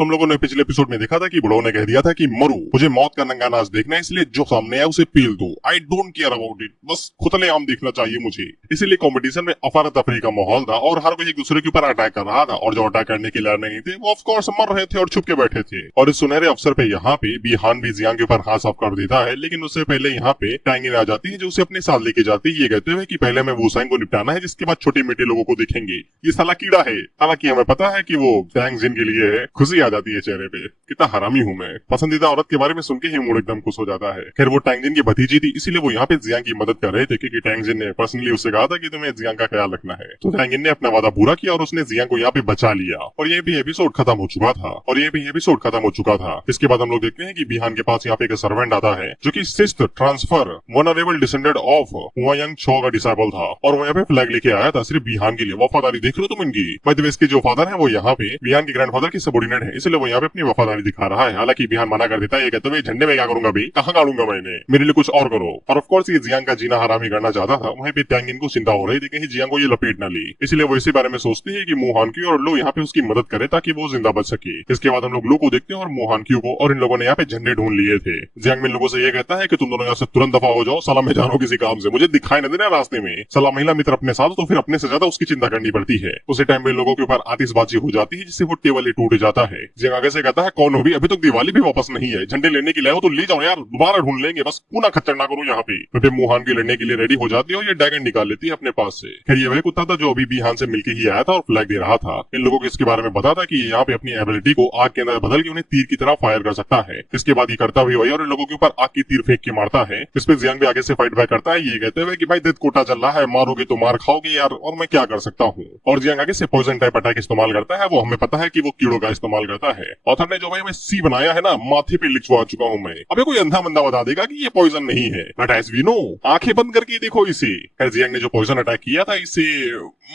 तुम लोगों ने पिछले एपिसोड में देखा था कि बुढ़ो ने कह दिया था कि मरू, मुझे मौत का नंगा नाच देखना है, इसलिए जो सामने है उसे पील दो। I don't care about it, बस खुतले आम देखना चाहिए मुझे। इसीलिए कंपटीशन में अफरा तफरी का माहौल था और हर कोई एक दूसरे के ऊपर अटैक कर रहा था, और जो अटैक करने के लिए नहीं थे वो ऑफ कोर्स मर रहे थे और छुप के बैठे थे। और इस सुनहरे अवसर पे यहाँ पे बिहान भी जियांग के ऊपर हाथ साफ कर देता है, लेकिन उससे पहले यहाँ पे टांगिन आ जाती है जो उसे अपने साथ लेके जाती है, ये कहते हुए कि पहले हमें वुसांग को निपटाना है, जिसके बाद छोटे मोटे लोगों को देखेंगे। ये साला कीड़ा है। हालांकि हमें पता है कि वो टैंग जिन के लिए है। खुशी आ जाती है चेहरे पे, कितना हरामी हूँ मैं। पसंदीदा औरत के बारे में सुन के ही मूड एकदम खुश हो जाता है। खैर वो टैंग जिन की भतीजी थी, इसीलिए वो यहाँ पे जियांग की मदद कर रहे थे, क्योंकि टैंग जिन ने पर्सनली उससे कहा था कि तुम्हें जियांग का ख्याल रखना है। तो टैंग जिन ने अपना वादा पूरा किया और उसने जियांग को यहाँ पे बचा लिया। और ये भी एपिसोड खत्म हो चुका था। इसके बाद हम लोग देखते हैं कि बिहान के पास यहाँ पे एक सर्वेंट आता है जो कि sixth transfer vulnerable descendant of Huayang छो का डिसाइबल था, और वो यहाँ पे फ्लैग लेके आया था सिर्फ बिहान के लिए। वफादारी देख लो तुम इनकी। बाय द वे इसके जो फादर है वो यहाँ पे बिहान के ग्रैंडफादर की सबऑर्डिनेट है, इसलिए वो यहाँ पे अपनी वफादारी दिखा रहा है। हालांकि बिहान मना कर देता है, ये कहते हुए झंडे में क्या करूंगा भाई, कहाँ गाड़ूंगा मैंने, मेरे लिए कुछ और करो। और ऑफ कोर्स ये जियांग का जीना हरामी करना चाहता था। वहीं पे टैंग इनको चिंता हो रही थी कहीं जियांग को ये लपेट न ली, इसलिए वो इसी बारे में सोचती है कि मोहानक्यू और लो यहाँ पे उसकी मदद करे ताकि वो जिंदा बच सके। इसके बाद हम लोग लो को देखते हैं और मोहानक्यू को, और इन लोगों ने यहाँ पे झंडे ढूंढ लिए थे। जियांग में लोगों से ये कहता है कि तुम दोनों यहाँ से तुरंत दफा हो जाओ, साला मैं जा रहा हूँ किसी काम से, मुझे दिखाई न देना रास्ते में। साला महिला मित्र अपने साथ तो फिर अपने से ज्यादा उसकी चिंता करनी पड़ती है। उसी टाइम में लोगों के ऊपर आतिशबाजी हो जाती है, जिससे वो टेबल ही टूट जाता है। जियांग आगे से कहता है कौन हो भी, अभी तक दिवाली भी वापस नहीं है, झंडे लेने के लिए हो तो ले जाओ यार, दोबारा ढूंढ लेंगे, बस पूना खच्चर ना करो यहाँ पे। मोहान की लड़ने के लिए रेडी हो जाती है और ये ड्रैगन निकाल लेती है अपने पास से। खैर ये वही कुत्ता था जो अभी बिहान से मिलके ही आया था और फ्लैग दे रहा था। इन लोगों को इसके बारे में पता था कि यहाँ पे अपनी एबिलिटी को आग के अंदर बदल के उन्हें तीर की तरह फायर कर सकता है। इसके बाद ये करता भी वही और इन लोगों के ऊपर आग की तीर फेंक के मारता है। इस पे जियांग भी आगे से फाइट बैक करता है, ये कहते हुए कि भाई देख कोटा चल रहा है, मारोगे तो मार खाओगे यार, और मैं क्या कर सकता हूँ। और जियांग आगे से पॉइजन टाइप अटैक इस्तेमाल करता है। वो हमें पता है कि वो कीड़ों का इस्तेमाल करता है। ऑथर ने जो भाई हमें सी बनाया है ना, माथे पे लिखवा चुका हूँ मैं। अबे कोई अंधा बंदा बता देगा कि ये पॉइजन नहीं है, बट एज वी नो, आंखें बंद करके देखो इसे। जियांग ने जो पॉइजन अटैक किया था इससे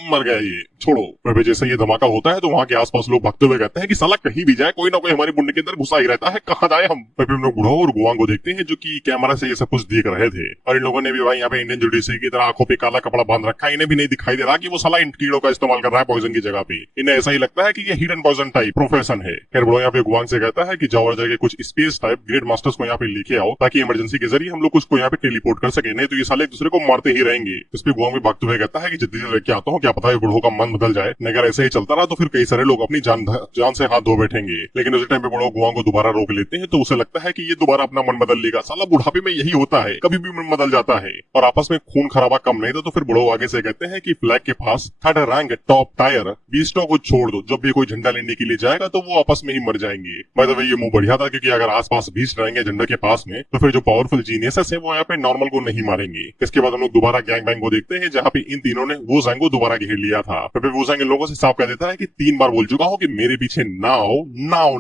मर गया ये, छोड़ो। वह जैसे ये धमाका होता है तो वहाँ के आसपास लोग भागते हुए कहते हैं कि साला कहीं भी जाए कोई ना कोई हमारे मुंडे के अंदर घुसा ही रहता है, कहाँ जाए हम। हम लोग बुढ़ो और गुआंग को देखते हैं जो कि कैमरा से ये सब कुछ देख रहे थे, और इन लोगों ने भी भाई यहाँ पे इंडियन जुडिशरी की तरह आंखों पे काला कपड़ा बांध रखा है। इन्हें भी नहीं दिखाई दे रहा कि वो साला इन कीड़ों का इस्तेमाल कर रहा है पॉइजन की जगह पे। इन्हें ऐसा ही लगता है कि ये हिडन पॉइजन टाइप प्रोफेशन है। खैर बुढ़ो यहाँ पे गुआंग से कहता है कि जाओ और जाके कुछ स्पेस टाइप ग्रेड मास्टर्स को यहाँ पे लेके आओ, ताकि इमरजेंसी के जरिए हम लोग उसको यहाँ पे टेलीपोर्ट कर सके, नहीं तो ये साले एक दूसरे को मारते ही रहेंगे। इस पे गुआंग भी भागते हुए कहता है कि जल्दी लेके आता हूँ, क्या पता है बुढ़ो का मन बदल जाए। अगर ऐसे ही चलता रहा तो फिर कई सारे लोग अपनी जान से हाथ धो बैठेंगे। लेकिन उसी टाइम पे बुढ़ो गुआंग को दोबारा रोक लेते हैं, तो उसे लगता है कि ये दोबारा अपना मन बदल लेगा। साला बुढ़ापे में यही होता है, कभी भी मन बदल जाता है। और आपस में खून खराबा कम नहीं था तो फिर बुढ़ो आगे से कहते हैं कि फ्लैग के पास थर्ड रैंक टॉप टायर बीस्टों को छोड़ दो, जब भी कोई झंडा लेने के लिए जाएगा तो वो आपस में ही मर जाएंगे। बाय द वे ये मुंह बढ़िया था, क्योंकि अगर आसपास बीस्ट रहेंगे झंडे के पास में तो फिर जो पावरफुल जीनियसेस है वो यहाँ पे नॉर्मल को नहीं मारेंगे। इसके बाद हम लोग दोबारा गैंग बैंग को देखते हैं, जहाँ पे इन तीनों ने वो को दोबारा घेर लिया था। फिर वो इन लोगों से साफ कह देता है कि 3 बार बोल चुका हूँ कि मेरे पीछे ना आओ,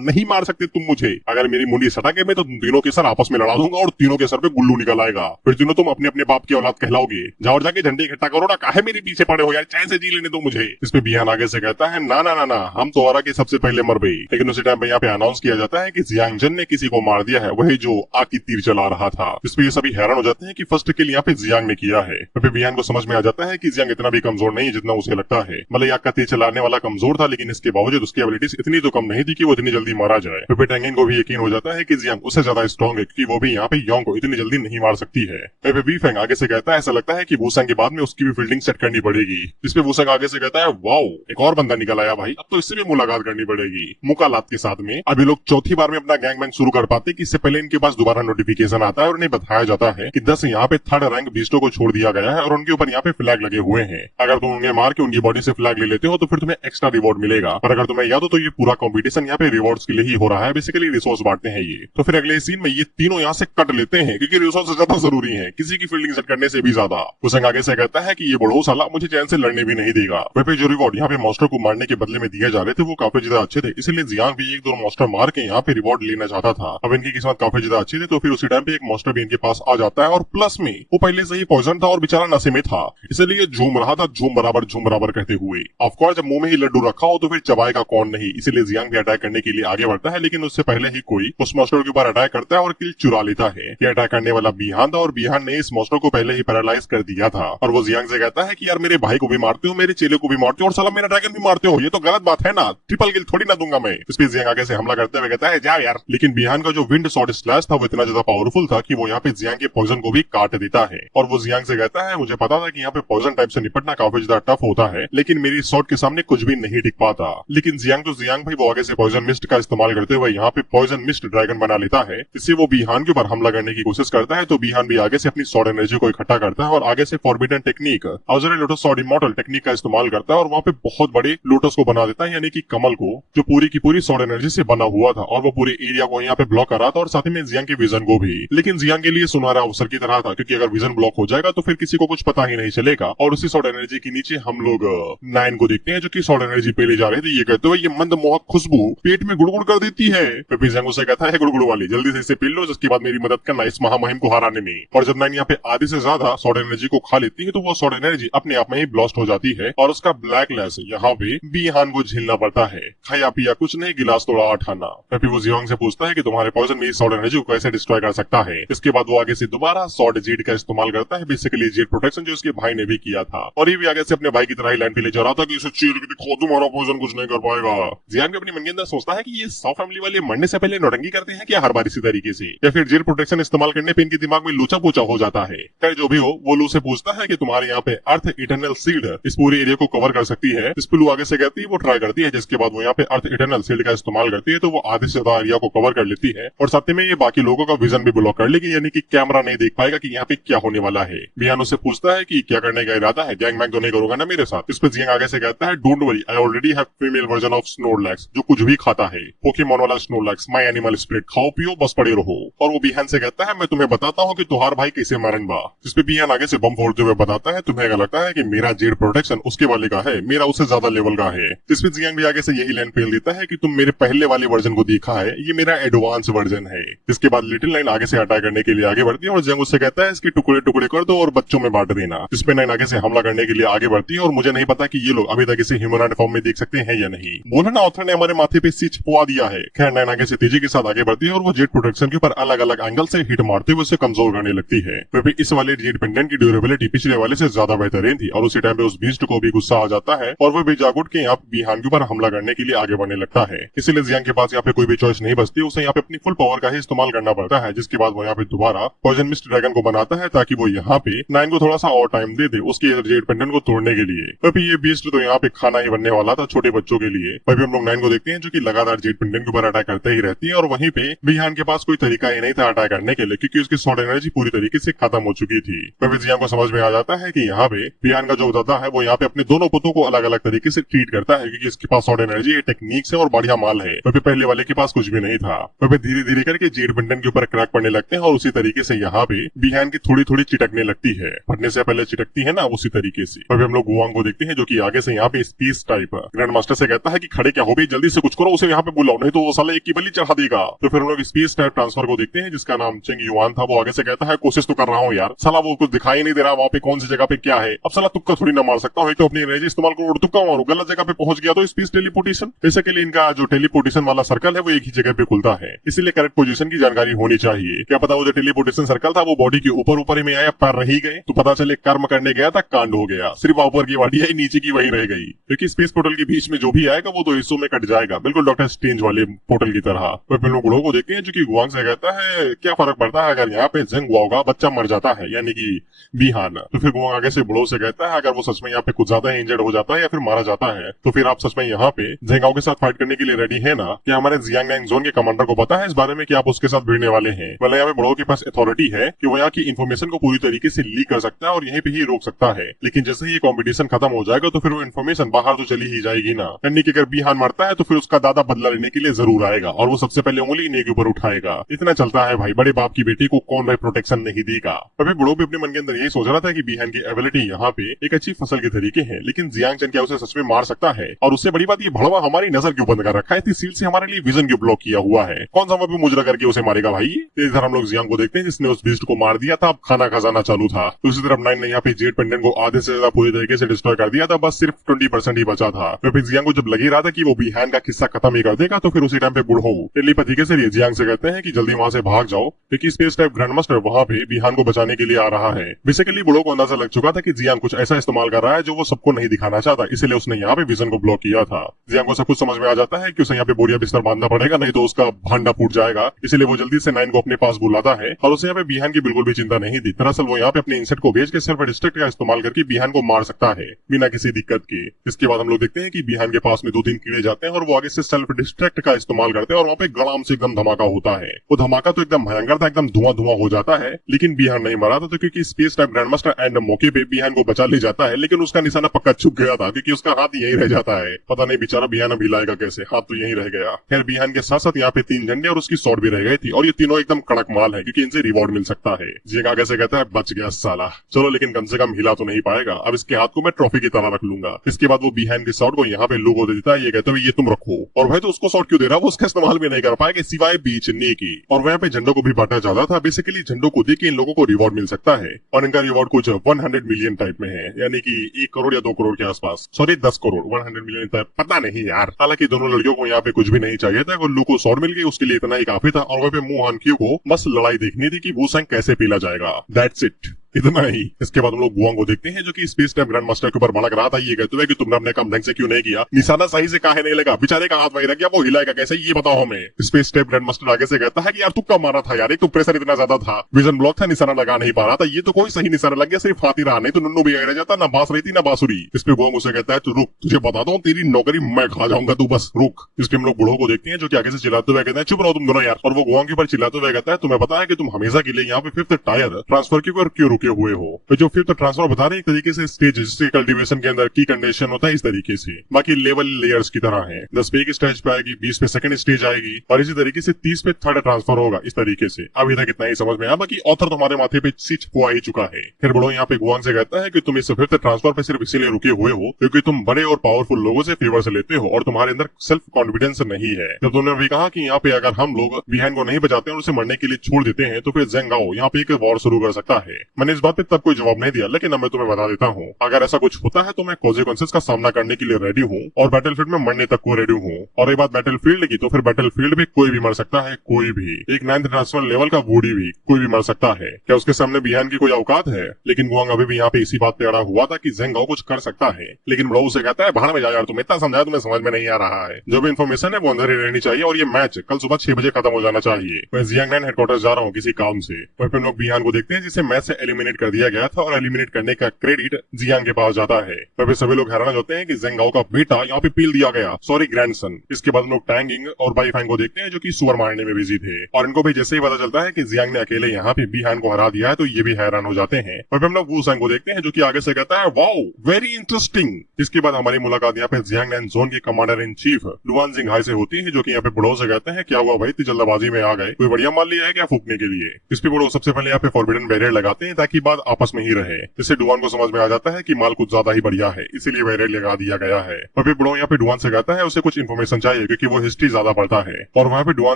नहीं मार सकते तुम मुझे। अगर मेरी मुंडी सटा के मैं तो तुम तीनों के सर आपस में लड़ा दूंगा और तीनों के सर पे गुल्लू निकल आएगा, फिर तीनों तुम अपने अपने बाप की औलाद कहलाओगे। जाओ जाके झंडे इकट्ठा करो ना, काहे मेरे पीछे पड़े हो यार, चैन से जी लेने दो मुझे। इस पे बिहान आगे से कहता है ना ना ना ना, हम तो और के सबसे पहले मर गए। लेकिन उसी टाइम पे यहाँ पे अनाउंस किया जाता है कि जियांग जन ने किसी को मार दिया है, वही जो आग की तीर चला रहा था। इस पे ये सभी हैरान हो जाते हैं कि फर्स्ट किल यहाँ पे जियांग ने किया है। फिर बिहान को समझ में आ जाता है कि जियांग इतना भी कमजोर नहीं जितना उसे लगता है। मतलब आग का तीर चलाने वाला कमजोर था, लेकिन इसके बावजूद उसकी एबिलिटीज इतनी तो कम नहीं थी कि वो इतनी जल्दी मारा जाए। फिर टैंगिन को भी यकीन हो जाता है कि जियांग उससे ज्यादा स्ट्रॉन्ग है, क्योंकि वो भी यहाँ पे योंग को इतनी जल्दी नहीं मार सकती है। फिर बीफेंग आगे से कहता है ऐसा लगता है कि वुसांग के बाद में उसकी भी फील्डिंग सेट करनी पड़ेगी। इस पे वुसांग आगे से कहता है वाओ, एक और बंदा निकल आया भाई, अब तो इससे भी मुलाकात करनी पड़ेगी मुकालात के साथ में। अभी लोग चौथी बार में अपना गैंग बैंग शुरू कर पाते कि इससे पहले इनके पास दोबारा नोटिफिकेशन आता है और उन्हें बताया जाता है कि 10 यहाँ पे थर्ड रैंक बीस्टो को छोड़ दिया गया है और उनके ऊपर यहाँ पे फ्लैग लगे हुए हैं। अगर तुम उन्हें मार के उनकी बॉडी से फ्लैग ले लेते हो तो फिर तुम्हें एक्स्ट्रा रिवॉर्ड मिलेगा। और अगर तुम्हें याद हो तो ये पूरा कॉम्पिटिशन यहाँ पे रिवॉर्ड्स के लिए ही हो रहा है, बेसिकली रिसोर्स बांटते हैं ये। तो फिर अगले सीन में ये तीनों यहाँ से कट लेते हैं, क्योंकि रिसोर्स ज्यादा जरूरी है किसी की फील्डिंग सेट करने से भी ज्यादा। वुसांग आगे से कहता है कि ये बुढ़ो साला मुझे चैन से लड़ने भी नहीं देगा। वह जो रिवॉर्ड यहाँ पे मॉन्स्टर को मारने के बदले में दिए जा रहे थे वो काफी ज्यादा अच्छे थे, इसलिए जियांग भी 1-2 मॉन्स्टर मार के यहाँ पे रिवॉर्ड लेना चाहता था। अब इनकी किस्मत काफी ज्यादा अच्छी थी, तो फिर उसी टाइम पे एक मॉन्स्टर भी इनके पास आ जाता है और प्लस में वो पहले से ही पॉइजन था और बेचारा नशे में था, इसलिए झूम रहा था झूम बराबर कहते हुए। ऑफकोर्स जब मुंह में ही लड्डू रखा हो तो फिर चबाएगा कौन नहीं, इसीलिए जियांग भी अटैक करने के लिए आगे बढ़ता है, लेकिन उससे पहले ही कोई उस मॉन्स्टर के ऊपर अटैक करता है और किल चुरा लेता है। ये अटैक करने वाला बिहान था और बिहान ने इस मॉन्स्टर को पहले ही पैरालाइज कर दिया था। और वो जियांग से कहता है कि यार मेरे भाई को भी मारते हो, मेरे चेले को भी मारते हो और साला मेरा ड्रैगन भी मारते हो, ये तो गलत बात है ना, ट्रिपल किल थोड़ी ना दूंगा मैं। इस पे जियांग आगे से हमला करते हुए कहता है जाओ यार। लेकिन बिहान का जो विंड शॉट स्लैश था वो इतना ज्यादा पावरफुल था कि वो यहाँ पे जियांग के पॉइजन को भी काट देता है। और वो जियांग से कहता है मुझे पता था कि यहाँ पे पॉइजन टाइप से निपटना काफी ज्यादा टफ होता है, लेकिन मेरी शॉट के सामने कुछ भी नहीं टिक पाता। लेकिन जियांग भाई वो आगे से पॉइजन मिस्ट का इस्तेमाल करते हुए यहाँ पे पॉइजन मिस्ट ड्रैगन बना लेता है। इससे वो बिहान के ऊपर हमला करने की कोशिश करता है, तो बिहान भी आगे से अपनी शॉट एनर्जी को इकट्ठा करता है और आगे से forbidden technique azure lotus shot immortal technique का इस्तेमाल करता है और वहाँ पे बहुत बड़े लोटस को बना देता है, यानी कि कमल को, जो पूरी की पूरी शॉट एनर्जी से बना हुआ था और वो पूरे एरिया को यहाँ पे ब्लॉक कर रहा था और साथ में जियांग के विजन को भी। लेकिन जियांग के लिए सुनहरा अवसर की तरह था, क्योंकि अगर विजन ब्लॉक हो जाएगा तो फिर किसी को कुछ पता ही नहीं चलेगा। और उसी शॉट एनर्जी के नीचे हम लोग नाइन को देखते हैं, जो कि शॉट एनर्जी पे ले जा रहे थे। ये कहते हुए ये मंद मोहक खुशबू पेट में गुड़गुड़ कर देती है। फिर जियांग उसे कहता है गुड़गुड़ वाली जल्दी से इसे पी लो, जिसके बाद मेरी मदद करना इस महामुहिम को हराने में। और जब नाइन यहाँ पे आधे से ज्यादा शॉट एनर्जी को खा लेती है तो वो शॉट एनर्जी अपने आप में ही ब्लास्ट हो जाती है और उसका ब्लैक लैस यहाँ पे बिहान को झेलना पड़ता है। खाया पिया कुछ नहीं, गिलास तोड़ा आठाना। फिर वो जियांग से पूछता है कि तुम्हारे पॉइजन में शॉट एनर्जी को कैसे डिस्ट्रॉय कर सकता है। इसके बाद वो आगे से दोबारा शॉट जेड का इस्तेमाल करता है, बेसिकली जेड प्रोटेक्शन जो उसके भाई ने भी किया था। और ये भी आगे से अपने भाई की तरह ही लाइन पे ले जा रहा था कि इसे चीर के दिखाओ, तुम्हारा पॉइजन कुछ नहीं कर पाएगा। जियांग भी अपनी मन के अंदर सोचता है कि ये सौ फैमिली वाले मरने से पहले नौटंकी करते हैं क्या हर बार इसी तरीके से, या फिर जेड प्रोटेक्शन इस्तेमाल करने पे इनके दिमाग में लूचा पूचा हो जाता है। खैर जो भी हो, वो लू से पूछता है कि तुम्हारे यहाँ पे अर्थ इटर्नल सील्ड इस पूरे एरिया को कवर कर सकती है। इस पे लू आगे से कहती है वो ट्राई करती है, जिसके बाद वो यहाँ पे अर्थ इटर्नल सील्ड का इस्तेमाल करती है, तो वो आधे से ज्यादा एरिया को कवर कर लेती है और साथ में ये बाकी लोगों का विजन भी ब्लॉक कर लेगी, यानी कि कैमरा नहीं देख पाएगा कि यहाँ पे क्या होने वाला है। बिहान उससे पूछता है कि क्या करने का इरादा है, गैंग बैंग तो नहीं करोगा ना मेरे साथ। इस पे जियांग आगे से कहता है don't worry, I already have female version of Snorlax जो कुछ भी खाता है, पोकेमॉन वाला स्नोरलैक्स, माय एनिमल स्पिरिट, खाओ पियो बस पड़े रहो। और वो बिहान से कहता है मैं तुम्हें बताता हूँ कि तुहार भाई कैसे मरन बा। जिस पे बिहान आगे से बम फोड़ते हुए बताता है तुम्हें क्या लगता है कि मेरा जेड प्रोटेक्शन उसके वाले का है, मेरा उससे ज्यादा लेवल का है। जिस पे जियांग भी आगे से यही लाइन फेल देता है कि तुम मेरे पहले वाले वर्जन को देखा है, ये मेरा एडवांस वर्जन है। इसके बाद लिटिल नाइन आगे से अटैक करने के लिए आगे बढ़ती है और जियांग उससे कहता है इसके टुकड़े टुकड़े कर दो और बच्चों में बांट देना। जिसपे नाइन आगे से हमला करने के लिए आगे बढ़ती है और मुझे नहीं पता कि ये लोग अभी तक इसे ह्यूमनॉइड फॉर्म में देख सकते हैं या नहीं। बोला ना ऑथर ने हमारे माथे पे सीच पुआ दिया है। खैर नाइन आगे से तेजी के साथ आगे बढ़ती है और वो जेड प्रोटेक्शन के ऊपर अलग अलग एंगल से हिट मारते हुए उसे कमजोर करने लगती है। फिर इस वाले जेड पेंडेंट की ड्यूरेबिलिटी पिछले वाले से ज्यादा बेहतरीन थी और उसी टाइम पे उस बीस्ट को भी गुस्सा आ जाता है और वो भी जाग उठ के यहाँ बिहान के ऊपर हमला करने के लिए आगे बढ़ने लगता है। इसीलिए जियांग के पास यहाँ पे कोई भी चॉइस नहीं बचती, उसे यहाँ पे अपनी फुल पावर का ही इस्तेमाल करना पड़ता है। जिसके बाद वो यहाँ पे दोबारा पॉइजन मिस्ट ड्रैगन को बनाता है ताकि वो यहाँ पे नाइन को थोड़ा सा और टाइम दे दे उसके जेड पेंडेंट को तोड़ने के लिए। अभी ये बीस्ट तो यहाँ पे खाना ही बनने वाला था छोटे बच्चों के लिए। अभी हम लोग नाइन को देखते हैं जो कि लगातार जेड पेंडेंट के ऊपर अटैक करते ही रहती है और वहीं पे बिहान के पास कोई तरीका ही नहीं था अटैक करने के लिए, क्योंकि उसकी शॉट एनर्जी पूरी तरीके से खत्म हो चुकी थी। अभी जियांग को समझ में आ जाता है कि यहाँ पे बिहान का जो दादा है वो यहाँ पे अपने दोनों पुतों को अलग अलग तरीके से ट्रीट करता है, क्योंकि इसके पास शॉट एनर्जी टेक्निक से और बढ़िया माल है। वही पहले वाले के पास कुछ भी नहीं था। वही धीरे धीरे करके जेड पेंडेंट के ऊपर क्रैक पड़ने लगते हैं और उसी तरीके से यहाँ पे बिहान की थोड़ी थोड़ी चिटकने लगती है, फटने से पहले चिटकती है ना, उसी तरीके से। अभी हम लोग गुआंग को देखते हैं जो कि आगे से यहाँ पे स्पीच टाइप ग्रैंड मास्टर से कहता है कि खड़े क्या हो गई, जल्दी से कुछ करो, उसे यहाँ पे बुलाओ नहीं तो वो साला एक की बलि चढ़ा देगा। तो फिर हम लोग स्पीच टाइप ट्रांसफर को देखते हैं जिसका नाम चेंग युआन था। वो आगे से कहता है कोशिश तो कर रहा हूँ यार, साला वो कुछ दिखाई नहीं दे रहा वहाँ पे कौन सी जगह पे क्या है। अब साला तुक्का थोड़ी ना मार सकता हूँ, तो अपनी एनर्जी इस्तेमाल करो, तुक्का मारो, गलत जगह पे पहुंच गया तो स्पीच टेलीपोर्टेशन। बेसिकली इनका जो टेलीपोर्टेशन वाला सर्कल है वो एक ही जगह पे खुलता है, इसीलिए करेक्ट पोजीशन की जानकारी होनी चाहिए। क्या पता वो जो टेलीपोर्टेशन सर्कल था वो बॉडी के ऊपर ऊपर में आया, पैर रह गए तो पता चले कर्म करने गया था कांड हो गया, सिर्फ ऊपर की बॉडी आई नीचे की वही रह गई, क्योंकि स्पेस पोर्टल के बीच में जो भी आएगा वो दो हिस्सों में कट जाएगा, बिल्कुल डॉक्टर स्ट्रेंज वाले पोर्टल की तरह। फिर लोग गुड़ो को देखते हैं जो कि गुआंग से कहता है क्या फर्क पड़ता है अगर यहाँ पे जेंग गुआओ का बच्चा मर जाता है, यानी कि बिहान। तो फिर गुआंग आगे से बुड़ो से कहता है अगर वो सच में यहाँ पे कुछ ज्यादा इंजर्ड हो जाता है या फिर मारा जाता है तो फिर आप सच में यहाँ पे जेंगाओ के साथ फाइट करने के लिए रेडी है ना। क्या हमारे जियांग जोन के कमांडर को पता है इस बारे में कि आप उसके साथ भिड़ने वाले हैं? मतलब यहाँ पे बुड़ो के पास अथॉरिटी है कि वो यहाँ की इन्फॉर्मेशन को पूरी तरीके से लीक कर सकता है और यहीं पे ही रोक सकता है, लेकिन जैसे ही ये कॉम्पिटिशन खत्म हो जाएगा तो फिर वो इन्फॉर्मेशन बाहर तो चली ही जाएगी ना। यानी कि अगर बिहान मरता है तो फिर उसका दादा बदला लेने के लिए जरूर आएगा और वो सबसे पहले उंगली इन्हीं के ऊपर उठाएगा। इतना चलता है भाई, बड़े बाप की बेटी को कौन भाई प्रोटेक्शन नहीं देगा। अभी बुड़ो भी अपने मन के अंदर यही सोच रहा था कि बिहान की एबिलिटी यहाँ पे एक अच्छी फसल के तरीके है, लेकिन जियांग चन क्या उसे सच में मार सकता है? और उससे बड़ी बात ये भड़वा हमारी नजर क्यों बंद कर रखा है, इतनी सील से हमारे लिए विजन क्यों ब्लॉक किया हुआ है? कौन सा भी मुजरा करके उसे मारेगा भाई? इधर हम लोग जियांग को देखते हैं जिसने उस बीस्ट को मार दिया था, अब खाना खजाना चालू था। दूसरी तरफ नाइन ने यहाँ पे जेड पेंडेंट को आधे से ज्यादा पूरी तरीके से डिस्ट्रॉय कर दिया था, बस सिर्फ 20% ही बचा था। फिर जियांग को जब लगी रहा था कि वो बिहान का किस्सा खत्म ही कर देगा तो फिर उसी टाइम पे बुढ़ो टेलीपैथी के जरिए जियांग से कहते हैं कि जल्दी वहां से भाग जाओ, क्योंकि स्पेस टाइप ग्रैंड मास्टर वहां पे बिहान को बचाने के लिए आ रहा है। बेसिकली बुढ़ो को अंदाजा लग चुका था कि जियांग कुछ ऐसा इस्तेमाल कर रहा है जो वो सबको नहीं दिखाना चाहता, इसलिए उसने यहाँ पे विजन को ब्लॉक किया था। जियांग को सब कुछ समझ में आ जाता है कि उसे यहाँ पे बोरिया बिस्तर बांधना पड़ेगा, नहीं तो उसका भांडा फूट जाएगा। इसलिए वो जल्दी से नाइन को अपने पास बुलाता है और उसे यहाँ पे बिहान की बिल्कुल भी चिंता नहीं थी। दरअसल वो यहाँ पे अपने इंसेक्ट को भेज के सिर्फ डिस्ट्रक्ट का इस्तेमाल करके बिहान को मार सकता है बिना किसी दिक्कत के। इसके बाद हम लोग देखते हैं कि बिहान के पास में 2-3 कीड़े जाते हैं और वो आगे से सेल्फ डिस्ट्रक्ट का इस्तेमाल करते हैं और वहाँ पे गड़ाम से एकदम धमाका होता है। वो धमाका तो एकदम भयंकर था, एकदम धुआं धुआं हो जाता है, लेकिन बिहान नहीं मरा था। तो क्योंकि space time grand master and मौके पे बिहान को बचा ले जाता है, लेकिन उसका निशाना पक्का चुक गया था क्योंकि उसका हाथ यही रह जाता है। पता नहीं बेचारा बिहान अब हिलाएगा कैसे, हाथ तो यही रह गया। खैर बिहान के साथ साथ यहाँ पे 3 झंडे और उसकी शॉट भी रह गई थी और ये तीनों एकदम कड़क माल है क्योंकि इनसे रिवॉर्ड मिल सकता है। जिएगा कैसे कहता है, बच गया साला। चलो लेकिन कम से कम हिला तो नहीं पाएगा। अब इसके हाथ को मैं ट्रॉफी की तरह रख लूंगा। इसके बाद वो बिहान के शॉट को यहाँ पे लू को दे देता है। ये कहता है ये तुम रखो। और भाई तो उसको शॉट क्यों दे रहा है, वो उसका इस्तेमाल भी नहीं कर पाएगा सिवाय बेचने की। और वहाँ पे झंडों को भी बांटा जाता था। बेसिकली झंडों को देख के इन लोगों को रिवॉर्ड मिल सकता है और इनका रिवॉर्ड कुछ 100 मिलियन टाइप में है, यानी कि 1 करोड़ या 2 करोड़ के आसपास। सॉरी 10 करोड़, 100 मिलियन टाइप पता नहीं यार। हालांकि दोनों लड़कियों को यहाँ पे कुछ भी नहीं चाहिए था, लू को शॉट मिल गई उसके लिए इतना ही काफी था। और वहाँ पे मुहान क्यू को बस लड़ाई देखनी थी कि वो संग कैसे पीला जाएगा। दैट्स इट, इतना ही। इसके बाद हम लोग गुआंग को देखते हैं जो कि स्पेस टाइम ग्रैंड मास्टर के ऊपर भड़क रहा था। ये कहते हुए कि तुमने अपने काम ढंग से क्यों नहीं किया, निशाना सही से काहे नहीं लगा, बेचारे का हाथ वही रह गया, वो हिलाएगा कैसे ये बताओ हमें। स्पेस टाइम ग्रैंड मास्टर आगे से कहता है कि यार तू कब मारा था यार, एक तो प्रेशर इतना ज्यादा था, विजन ब्लॉक था, निशाना लगा नहीं पा रहा था, ये तो कोई सही निशाना लग गया, सिर्फ हाथ ही रहा, नहीं तो नुन्नू भी रह जाता, ना बांस रही थी ना बांसुरी। इस पे गुआंग उसे कहता है तू रुक, तुझे बताता हूँ तेरी नौकरी मैं खा जाऊंगा, तू बस रुक। इस पे हम लोग बूढ़ों को देखते हैं जो कि आगे से चिल्लाते हुए कहते हैं चुप रहो तुम दोनों यार। और वो गुआंग के ऊपर चिल्लाते हुए कहता है तुम्हें पता है कि तुम हमेशा के लिए यहाँ पे 5th टायर ट्रांसफर के ऊपर क्यों रुके हुए हो। जो 5th ट्रांसफर बता रहे एक तरीके से स्टेज जिससे कल्टीवेशन के अंदर की कंडीशन होता है इस तरीके से, बाकी लेवल लेयर्स की तरह है। 10 पे एक स्टेज पे आएगी, 20 पे सेकंड स्टेज आएगी और इसी तरीके से 30 पे थर्ड ट्रांसफर होगा इस तरीके से। अभी तक इतना ही समझ में आया, बाकी ऑथर तुम्हारे माथे पे सीच हुआ ही चुका है। फिर बड़ो यहाँ पे गुआंग से कहता है कि तुम इस 5th ट्रांसफर पे सिर्फ इसीलिए रुके हुए हो क्योंकि तुम बड़े और पावरफुल लोगों से फेवर से लेते हो और तुम्हारे अंदर सेल्फ कॉन्फिडेंस नहीं है। जब तुमने अभी कहा कि यहाँ पे अगर हम लोग बिहान को नहीं बचाते और उसे मरने के लिए छोड़ देते हैं तो फिर जेंग गाओ यहाँ पे एक वॉर शुरू कर सकता है। मैंने इस बात पे तब कोई जवाब नहीं दिया, लेकिन अब मैं तुम्हें बता देता हूँ अगर ऐसा कुछ होता है तो मैं कॉन्सिक्वेंसेस का सामना करने के लिए रेडी हूँ और बैटलफील्ड में मरने तक को रेडी हूँ। और ये बात बैटलफील्ड की, तो फिर बैटलफील्ड में कोई भी मर सकता है, कोई भी, एक 9th ट्रांसफर लेवल का बूढ़ी भी कोई भी मर सकता है। क्या उसके सामने बिहान की कोई औकात है? लेकिन गुआंग अभी भी यहाँ पे इसी बात पे अड़ा हुआ था कि जेंग गाओ कुछ कर सकता है, लेकिन ब्रो उसे कहता है बाहर में जा यार, तुम इतना समझाया तुम्हें समझ में नहीं आ रहा है। जो भी इन्फॉर्मेशन है वो अंदर ही रहनी चाहिए और ये मैच कल सुबह 6 बजे खत्म हो जाना चाहिए। मैं जियांग हेडक्वार्टर जा रहा हूँ किसी काम से। वहीं पे लोग बिहान को देखते हैं जिसे मैच से एलिमिनेट कर दिया गया था और एलिमिनेट करने का क्रेडिट जियांग के पास जाता है। वहीं पे सभी लोग हैरान होते हैं कि जेंग गाओ का बेटा यहाँ पे पील दिया गया, सॉरी ग्रैंडसन। इसके बाद लोग टैंगिंग और बाईफांग को देखते हैं जो कि सुअर मारने में बिजी थे और इनको भी जैसे ही पता चलता है कि जियांग ने अकेले यहाँ पे बिहान को हरा दिया है तो ये भी हैरान हो जाते हैं। वहीं पे हम लोग वूसांग को देखते हैं जो कि आगे से कहता है वाओ वेरी इंटरेस्टिंग। इसके बाद हमारी मुलाकात यहाँ पे जियांग लैंड जोन के commander in chief Luann Jinghai से होती है जो कि यहाँ पे बुढ़ो से कहते हैं क्या हुआ भाई, इतनी जल्दबाजी में आ गए, कोई बढ़िया माल लिया है क्या फूकने के लिए। इस पे बुढ़ो सबसे पहले यहाँ पे फॉरबिडन बैरियर लगाते हैं ताकि बात आपस में ही रहे, जिससे डुआन को समझ में आ जाता है कि माल कुछ ज्यादा ही बढ़िया है, इसीलिए बैरियर लगा दिया गया है। वहीं बुढ़ो यहाँ पे डुआन से कहता है उसे कुछ इन्फॉर्मेशन चाहिए क्योंकि वो हिस्ट्री ज्यादा पढ़ता है और वहाँ पे डुआन